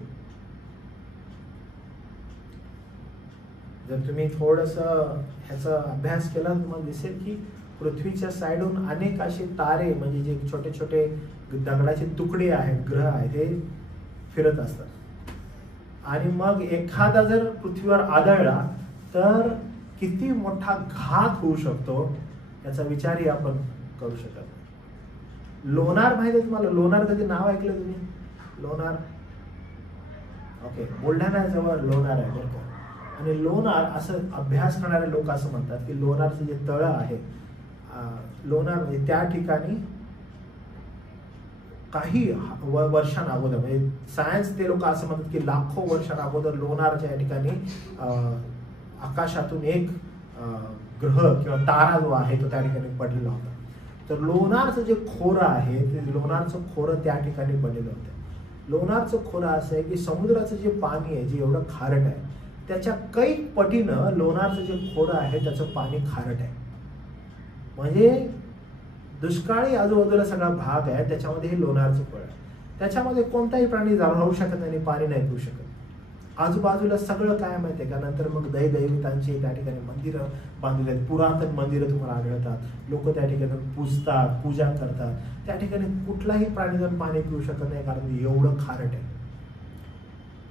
जर तुम्ही थोडस ह्याचा अभ्यास केला तुम्हाला दिसेल की पृथ्वीच्या साइडून अनेक असे तारे म्हणजे जे छोटे छोटे दगडाचे तुकडे आहेत, ग्रह आहेत, हे फिरत असतात. आणि मग एखादा जर पृथ्वीवर आदळला तर किती मोठा घात होऊ शकतो याचा विचारही आपण करू शकत नाही. लोणार माहिती आहे तुम्हाला? लोणार कधी नाव ऐकलं तुम्ही? लोणार, ओके, बुलढाण्याजवळ लोणार आहे बरं का. आणि लोणार असं अभ्यास करणारे लोक असं म्हणतात की लोणारचं जे तळं आहे, लोणार म्हणजे त्या ठिकाणी काही वर्षांअगोदर, म्हणजे सायन्स ते लोक असं म्हणतात की लाखो वर्षांअगोदर लोणारच्या या ठिकाणी आकाशातून एक ग्रह किंवा तारा जो आहे तो त्या ठिकाणी पडलेला होता. तर लोणारचं जे खोरं आहे ते लोणारचं खोरं त्या ठिकाणी बनलेलं होतं. लोणारचं खोरं असं आहे की समुद्राचं जे पाणी आहे जे एवढं खारट आहे त्याच्या कैक पटीनं लोणारचं जे खोरं आहे त्याचं पाणी खारट आहे. म्हणजे दुष्काळी आजूबाजूला सगळा भाग आहे त्याच्यामध्ये हे लोणारचं फळ आहे. त्याच्यामध्ये कोणताही प्राणी राहू शकत नाही, पाणी नाही पिऊ शकत. आजूबाजूला सगळं काय माहिती आहे का? नंतर मग दैवतांची त्या ठिकाणी मंदिरं बांधलेली आहेत, पुरातन मंदिरं तुम्हाला आढळतात. लोक त्या ठिकाणी पूजतात, पूजा करतात. त्या ठिकाणी कुठलाही प्राणी जाऊन पाणी पिऊ शकत नाही कारण एवढं खारट आहे.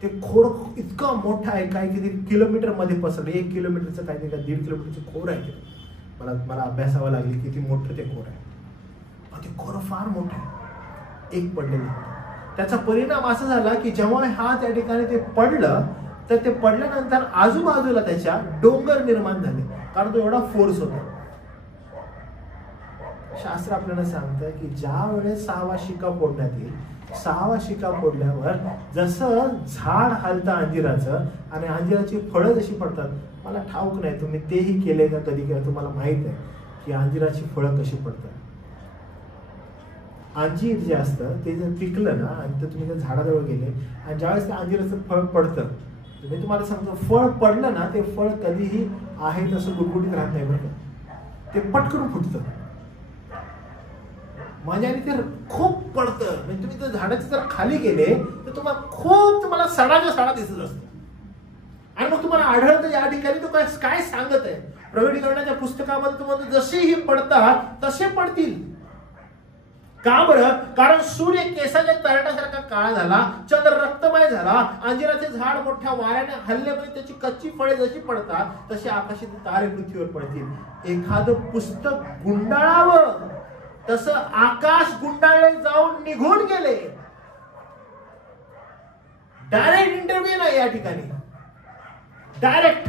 ते खोर इतकं मोठं आहे, काय किती किलोमीटर मध्ये पसरलं, 1 किलोमीटरचं काय नाही का 1.5 किलोमीटरचं खोर आहे ते. मला अभ्यासावं लागेल किती मोठं ते खोर आहे. ते खोर फार मोठं आहे, एक पडलेलं. त्याचा परिणाम असा झाला की जेव्हा हा त्या ठिकाणी ते पडलं तर ते पडल्यानंतर आजूबाजूला त्याच्या डोंगर निर्माण झाले कारण तो एवढा फोर्स होता. शास्त्र आपल्याला सांगतं की ज्या वेळेस 6वा शिक्का फोडण्यात येईल, 6वा शिक्का फोडल्यावर जसं झाड हलतं अंजिराचं आणि अंजिराची फळं जशी पडतात, मला ठाऊक नाही तुम्ही तेही केले का कधी केलं, तुम्हाला माहित आहे की अंजिराची फळं कशी पडतात. अंजीर जे असतं ते जर पिकलं ना आणि तर तुम्ही त्या झाडाजवळ गेले आणि ज्यावेळेस त्या अंजिराचं फळ पडतं, मी तुम्हाला सांगतो फळ पडलं ना ते फळ कधीही आहे तसं गुटगुटीत राहत नाही बरं का. ते पटकन फुटतं म्हणजे आणि ते खूप पडतं. म्हणजे तुम्ही त्या झाडाचे जर खाली गेले तर तुम्हाला सडाच्या सडा दिसत असतो. आणि मग तुम्हाला आढळतं या ठिकाणी तो काय सांगत आहे. प्रगटीकरणाच्या पुस्तकामध्ये तुम्हाला जसेही पडतात तसे पडतील. का बरं? कारण सूर्य केसाच्या तरटासारखा काळा झाला, चंद्र रक्तमय झाला, अंजिराचे झाड मोठ्या वाऱ्याने हल्ल्यामुळे त्याची कच्ची फळे जशी पडतात तसे आकाशातील तारे पृथ्वीवर पडतील. एखादं पुस्तक गुंडाळावं तसं आकाश गुंडाळले जाऊन निघून गेले. डायरेक्ट इंटरव्ह्यू नाही या ठिकाणी, डायरेक्ट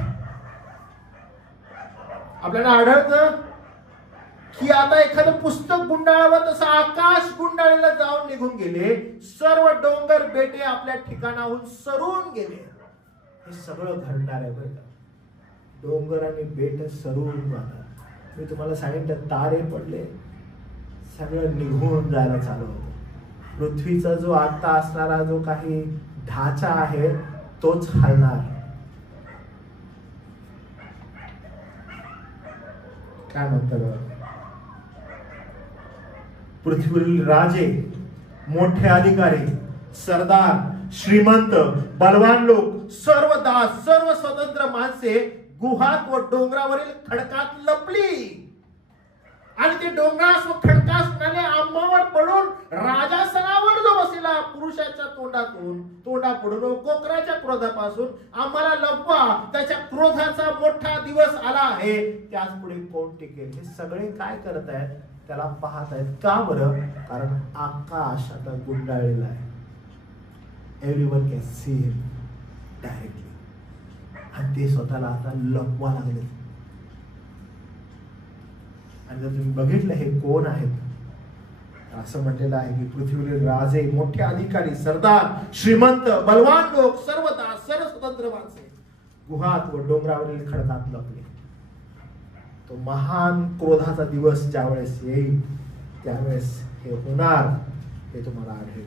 आपल्याला आढळतं की आता एखादं पुस्तक गुंडाळावं तसं आकाश गुंडाळीला जाऊन निघून गेले. सर्व डोंगर बेटे आपल्या ठिकाणाहून सरून गेले. हे सगळं घडणार आहे बरं का. डोंगर आणि बेट सरून जाणार. मी तुम्हाला सांगितलं तारे पडले, सगळं निघून जायला चालू होतं. पृथ्वीचा जो आता असणारा जो काही ढाचा आहे तोच हलणार. काय म्हणतात? पृथ्वीवरील राजे, मोठे अधिकारी, सरदार, श्रीमंत, बलवान लोक, सर्व दास, सर्व स्वतंत्र माणसे गुहात व डोंगरावरील खडकात लपली. आणि ते डोंगरास व खडकास आंबावर पडून राजासनावर जो बसलेला पुरुषाच्या तोंडापडून व कोकराच्या क्रोधापासून आम्हाला लपवा, त्याच्या क्रोधाचा मोठा दिवस आला आहे, त्याच पुढे कोण टिकेल. हे सगळे काय करत आहेत? त्याला पाहत आहेत. का बरं? कारण आकाश आता गुंडाळलेला आहे. Everyone can see him directly. आणि ते स्वतःला आता लपवा लागले. आणि जर तुम्ही बघितलं हे कोण आहेत, असं म्हटलेलं आहे की पृथ्वीवरील राजे, मोठे अधिकारी, सरदार, श्रीमंत, बलवान लोक, सर्व दास, सर्व स्वतंत्र माणसे गुहात व डोंगरावरील खडकात लपले. तो महान क्रोधाचा दिवस ज्यावेळेस येईल त्यावेळेस हे होणार हे तुम्हाला आढळेल.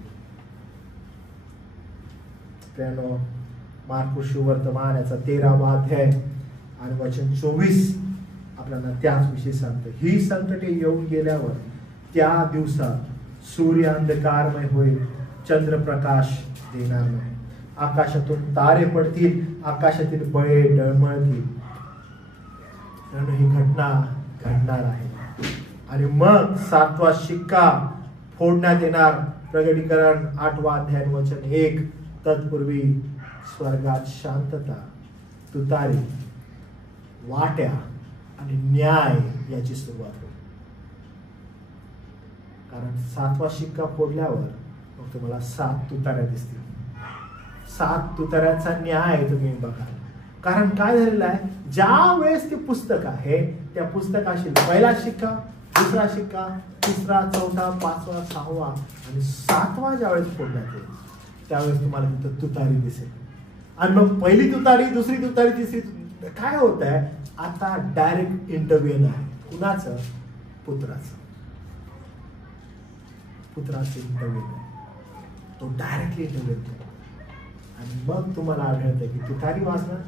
त्यानो मार्कुस वर्तमान याचा 13वा अध्याय आणि वचन 24 आपल्याला त्याच विषयी सांगतं. ही संकटे येऊन गेल्यावर त्या दिवसात सूर्य अंधकारमय होईल, चंद्रप्रकाश देणार नाही, आकाशातून तारे पडतील, आकाशातील बळे डळमळतील. ही घटना घडणार आहे. आणि मग 7वा शिक्का फोडण्यात येणार. प्रगटीकरण 8वा अध्याय वचन 1. तत्पूर्वी स्वर्गात शांतता, तुतारी वाट्या आणि न्याय याची सुरुवात होईल. कारण 7वा शिक्का फोडल्यावर मग तुम्हाला 7 तुतार्या दिसतील. 7 तुतार्याचा न्याय तुम्ही बघा. कारण काय झालेलं आहे, ज्या वेळेस ते पुस्तक आहे त्या पुस्तकाशी पहिला शिक्का, दुसरा शिक्का, तिसरा, चौथा, 5वा, 6वा आणि 7वा ज्यावेळेस फोडण्यात येईल त्यावेळेस तुम्हाला तिथं तुतारी दिसेल. आणि मग पहिली तुतारी, दुसरी तुतारी, तिसरी तुतारी. काय होत आहे आता, डायरेक्ट इंटरव्ह्यू आहे. कुणाचं? पुत्राचं इंटरव्ह्यू आहे. तो डायरेक्टली इंटरव्ह्यू करतो. आणि मग तुम्हाला आढळतं की तुतारी वाजणार.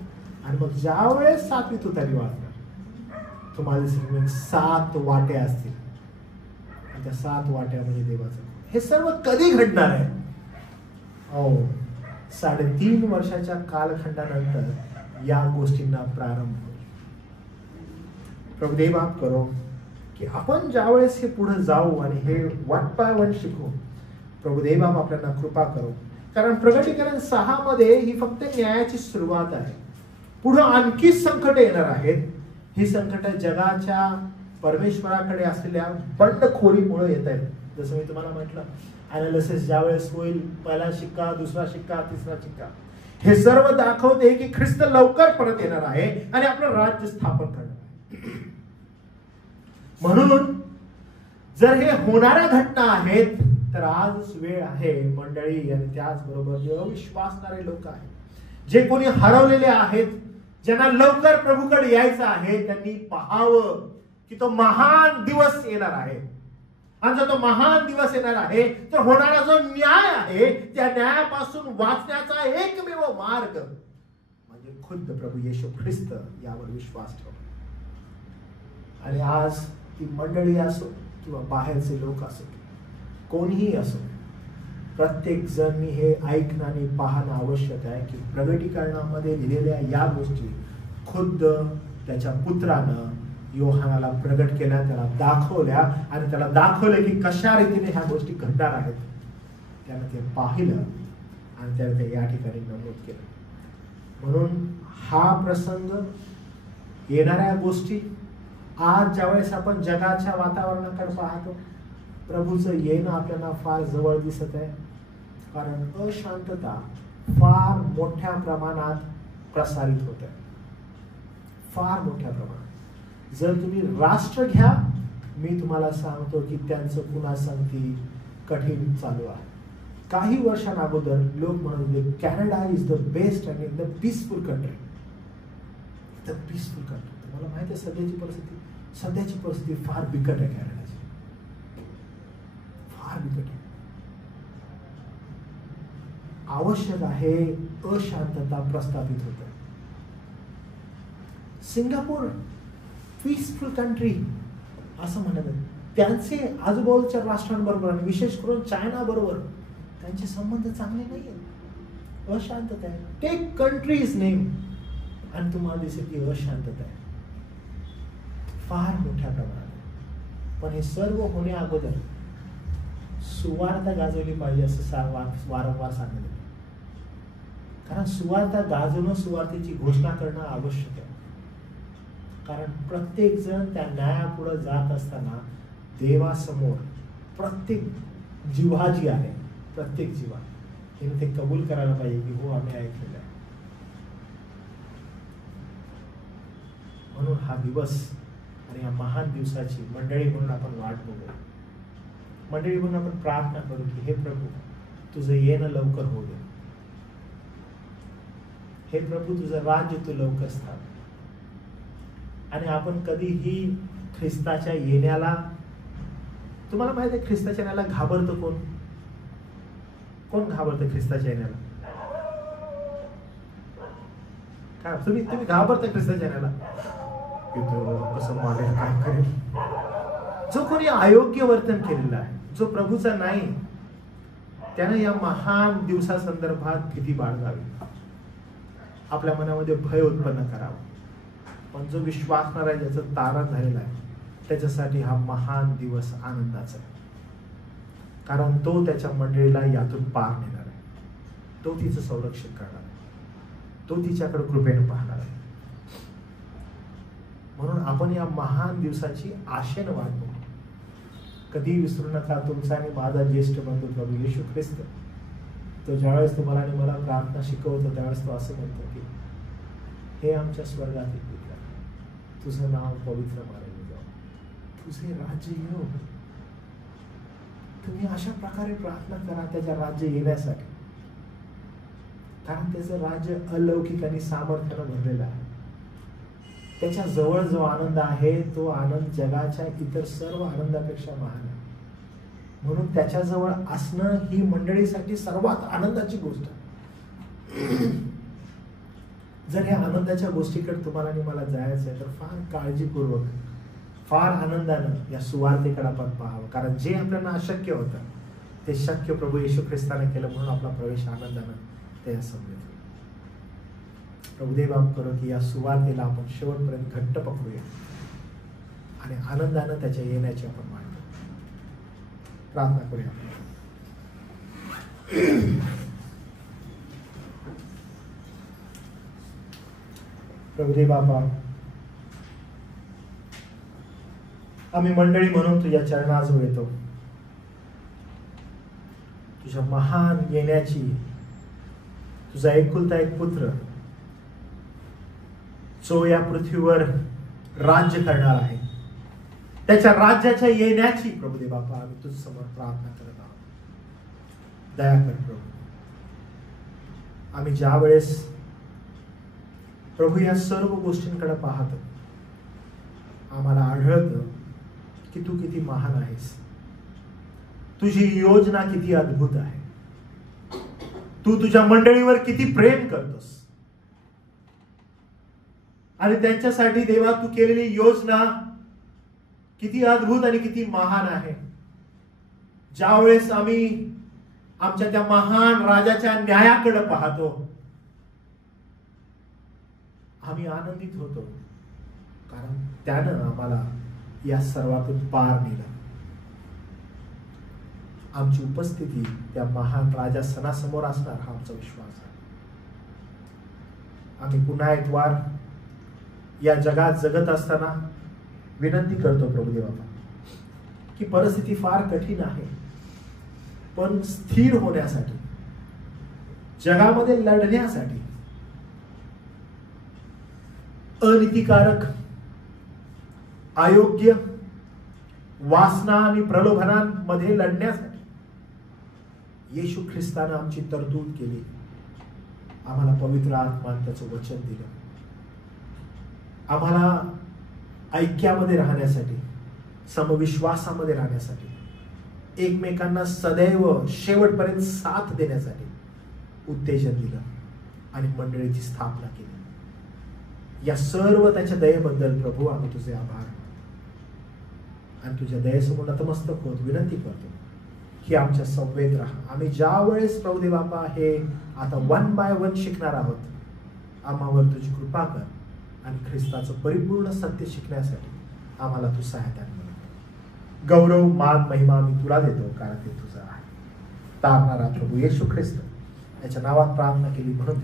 आणि मग ज्या वेळेस 7वी तुतारी वाजणार तुम्हाला दिसेल 7 वाट्या असतील. आणि त्या 7 वाट्यामध्ये देवाचं. हे सर्व कधी घडणार आहे? 3.5 वर्षाच्या कालखंडानंतर या गोष्टींना प्रारंभ होईल. प्रभुदेव आप करो की आपण ज्यावेळेस हे पुढे जाऊ आणि हे 1 by 1 शिकू. प्रभुदेव आप आपल्याला कृपा करो. कारण प्रगटीकरण 6 मध्ये ही फक्त न्यायाची सुरुवात आहे. पुढे आणखी संकट येणार आहेत. ही संकट जगाच्या परमेश्वराकडे असलेल्या बंडखोरीमुळे येत आहेत. जसं मी तुम्हाला म्हटलं, अनालिसिस ज्यावेळेस होईल, पहिला शिक्का, दुसरा शिक्का, तिसरा शिक्का, हे सर्व दाखवते की ख्रिस्त लवकर परत येणार आहे आणि आपलं राज्य स्थापन करणार आहे. म्हणून जर हे होणाऱ्या घटना आहेत तर आजच वेळ आहे मंडळी. आणि त्याचबरोबर जे अविश्वासणारे लोक आहेत, जे कोणी हरवलेले आहेत, ज्यांना लवकर प्रभूकडे यायचं आहे, त्यांनी पाहावं की तो महान दिवस येणार आहे. आणि जर तो महान दिवस येणार आहे तर होणारा जो न्याय आहे त्या न्यायापासून वाचण्याचा एकमेव मार्ग म्हणजे खुद्द प्रभू येशू ख्रिस्त यावर विश्वास ठेवणं. आणि आज ती मंडळी असो किंवा बाहेरचे लोक असो, कोणीही असो, प्रत्येक जण हे ऐकणं आणि पाहणं आवश्यक आहे की प्रगटीकरणामध्ये लिहिलेल्या या गोष्टी खुद्द त्याच्या पुत्रानं योहानाला प्रगट केल्या, त्याला दाखवल्या आणि त्याला दाखवलं की कशा रीतीने ह्या गोष्टी घडणार आहेत. त्यानं ते पाहिलं आणि त्याने ते या ठिकाणी नमूद केलं. म्हणून हा प्रसंग, येणाऱ्या गोष्टी, आज ज्यावेळेस आपण जगाच्या वातावरणाकडे पाहतो, प्रभूचं येणं आपल्याला फार जवळ दिसत आहे. कारण अशांतता फार मोठ्या प्रमाणात प्रसारित होत आहे, फार मोठ्या प्रमाणात. जर तुम्ही राष्ट्र घ्या, मी तुम्हाला सांगतो की त्यांचं पुन्हा संगती कठीण चालू आहे. काही वर्षांअगोदर लोक म्हणत होते Canada is the best and एकदम पीसफुल कंट्री. एकदम पीसफुल कंट्री. तुम्हाला माहिती आहे सध्याची परिस्थिती फार बिकट आहे. कॅनडाची फार बिकट आहे. आवश्यक आहे अशांतता प्रस्थापित होत आहे. सिंगापूर पीसफुल कंट्री असं म्हणत आहे. त्यांचे आजूबाजूच्या राष्ट्रांबरोबर आणि विशेष करून चायना बरोबर त्यांचे संबंध चांगले नाही आहेत. अशांतता आहे. टेक कंट्रीज नेम आणि तुम्हाला दिसेल की अशांतता आहे फार मोठ्या प्रमाणात. पण हे सर्व होण्या अगोदर सुवार्ता गाजवली पाहिजे असं वारंवार सांगितलं. कारण सुवार्ता गाजवणं, सुवार्तेची घोषणा करणं आवश्यक आहे. कारण प्रत्येक जण त्या न्यायापुढे जात असताना देवासमोर प्रत्येक जिव्हा जी आहे, प्रत्येक जिव्हा हे ते कबूल करायला पाहिजे की हो आम्ही ऐकलेलं आहे. म्हणून हा दिवस आणि या महान दिवसाची मंडळी म्हणून आपण वाट बघू. मंडळी म्हणून आपण प्रार्थना करू की हे प्रभू तुझं येणं लवकर होऊ दे. हे प्रभू तुझं राज्य तू लवकर स्थाप. आणि आपण कधीही ख्रिस्ताच्या येण्याला, तुम्हाला माहिती आहे ख्रिस्ताच्या येण्याला घाबरतं कोण? कोण घाबरतं ख्रिस्ताच्या येण्याला? काय तुम्ही घाबरता ख्रिस्ताच्या येण्याला? कसं मारेल, काय करेल? जो कोणी अयोग्य वर्तन केलेलं आहे, जो प्रभूचा नाही, त्याने या महान दिवसासंदर्भात भीती बाळगावी, आपल्या मनामध्ये भय उत्पन्न करावं. पण जो विश्वासणार आहे, ज्याचं तारण झालेलं आहे, त्याच्यासाठी हा महान दिवस आनंदाचा आहे. कारण तो त्याच्या मंडळीला यातून पार नेणार आहे. तो तिचं संरक्षण करणार आहे. तो तिच्याकडे कृपेने पाहणार आहे. म्हणून आपण या महान दिवसाची आशेनं वाट बघू. कधी विसरू नका तुमचा आणि माझा ज्येष्ठ बंधू प्रभू येशू ख्रिस्त, तो ज्यावेळेस तुम्हाला आणि मला प्रार्थना शिकवतो त्यावेळेस तो असं म्हणतो की हे आमच्या स्वर्गातील पिता, तुझं नाव पवित्र मानले जाऊ, तुझे राज्य येऊ. तुम्ही अशा प्रकारे प्रार्थना करा त्याच्या राज्य येण्यासाठी, कारण त्याचं राज्य अलौकिक आणि सामर्थ्यानं भरलेलं आहे. त्याच्या जवळ जो आनंद आहे तो आनंद जगाच्या इतर सर्व आनंदापेक्षा महान आहे. म्हणून त्याच्याजवळ असणं ही मंडळीसाठी सर्वात आनंदाची गोष्ट आहे. जर या आनंदाच्या गोष्टीकडे तुम्हाला आणि मला जायचं आहे तर फार काळजीपूर्वक, फार आनंदानं या सुवार्तेकडे आपण पाहावं. कारण जे आपल्याला अशक्य होतं ते शक्य प्रभू येशू ख्रिस्ताने केलं, म्हणून आपला प्रवेश आनंदानं त्या समोर. प्रभुदेव आप करो की या सुवार्तेला आपण शेवटपर्यंत घट्ट पकडूया आणि आनंदानं त्याच्या येण्याची आपण वाट प्रार्थना करूया. प्रभुदेव बापा, आम्ही मंडळी म्हणून तुझ्या चरणाजवळ येतो. तुझ्या महान येण्याची, तुझा एकुलता एक पुत्र जो या पृथ्वीवर राज्य करणार आहे, त्याच्या राज्याच्या येण्याची प्रभुदेव बापा आम्ही तुझ समोर प्रार्थना करत आहोत. दया कर प्रभू. आम्ही ज्या वेळेस प्रभू या सर्व गोष्टींकडे पाहतो आम्हाला आढळतं की तू किती महान आहेस, तुझी योजना किती अद्भुत आहे, तू तुझ्या मंडळीवर किती प्रेम करतोस आणि त्यांच्यासाठी देवा तू केलेली योजना किती अद्भुत आणि किती महान आहे. ज्यावेळेस आम्ही आमच्या त्या महान राजाच्या न्यायाकडे पाहतो आम्ही आनंदित होतो, कारण त्यानं आम्हाला या सर्वातून पार नेलं. आमची उपस्थिती त्या महान राजा सणासमोर असणार हा आमचा विश्वास आहे. आम्ही पुन्हा एक वार या जगात जगत असताना विनंती करतो प्रभुदेव बाबा की परिस्थिती फार कठीण आहे, पण स्थिर होण्यासाठी, जगामध्ये लढण्यासाठी, अनीतिकारक, अयोग्य, वासना आणि प्रलोभनांमध्ये लढण्यासाठी येशू ख्रिस्तानं आमची तरतूद केली. आम्हाला पवित्र आत्म्यानं त्याचं वचन दिलं. आम्हाला ऐक्यामध्ये राहण्यासाठी, समविश्वासामध्ये राहण्यासाठी, एकमेकांना सदैव शेवटपर्यंत साथ देण्यासाठी उत्तेजन दिलं आणि मंडळीची स्थापना केली. या सर्व त्याच्या दयेबद्दल प्रभू आम्ही तुझे आभार आणि तुझ्या दयेसमोर नतमस्तक होत विनंती करतो की आमच्या संवेद राहा. आम्ही ज्या वेळेस प्रभुदेव बापा हे आता 1 by 1 शिकणार आहोत, आम्हावर तुझी कृपा कर आणि ख्रिस्ताचं परिपूर्ण सत्य शिकण्यासाठी आम्हाला तू सहायता कर. गौरव, मान, महिमा आम्ही तुला देतो, कारण ते तुझं आहे. तारणारा प्रभू येशू ख्रिस्त याच्या नावात प्रार्थना केली म्हणून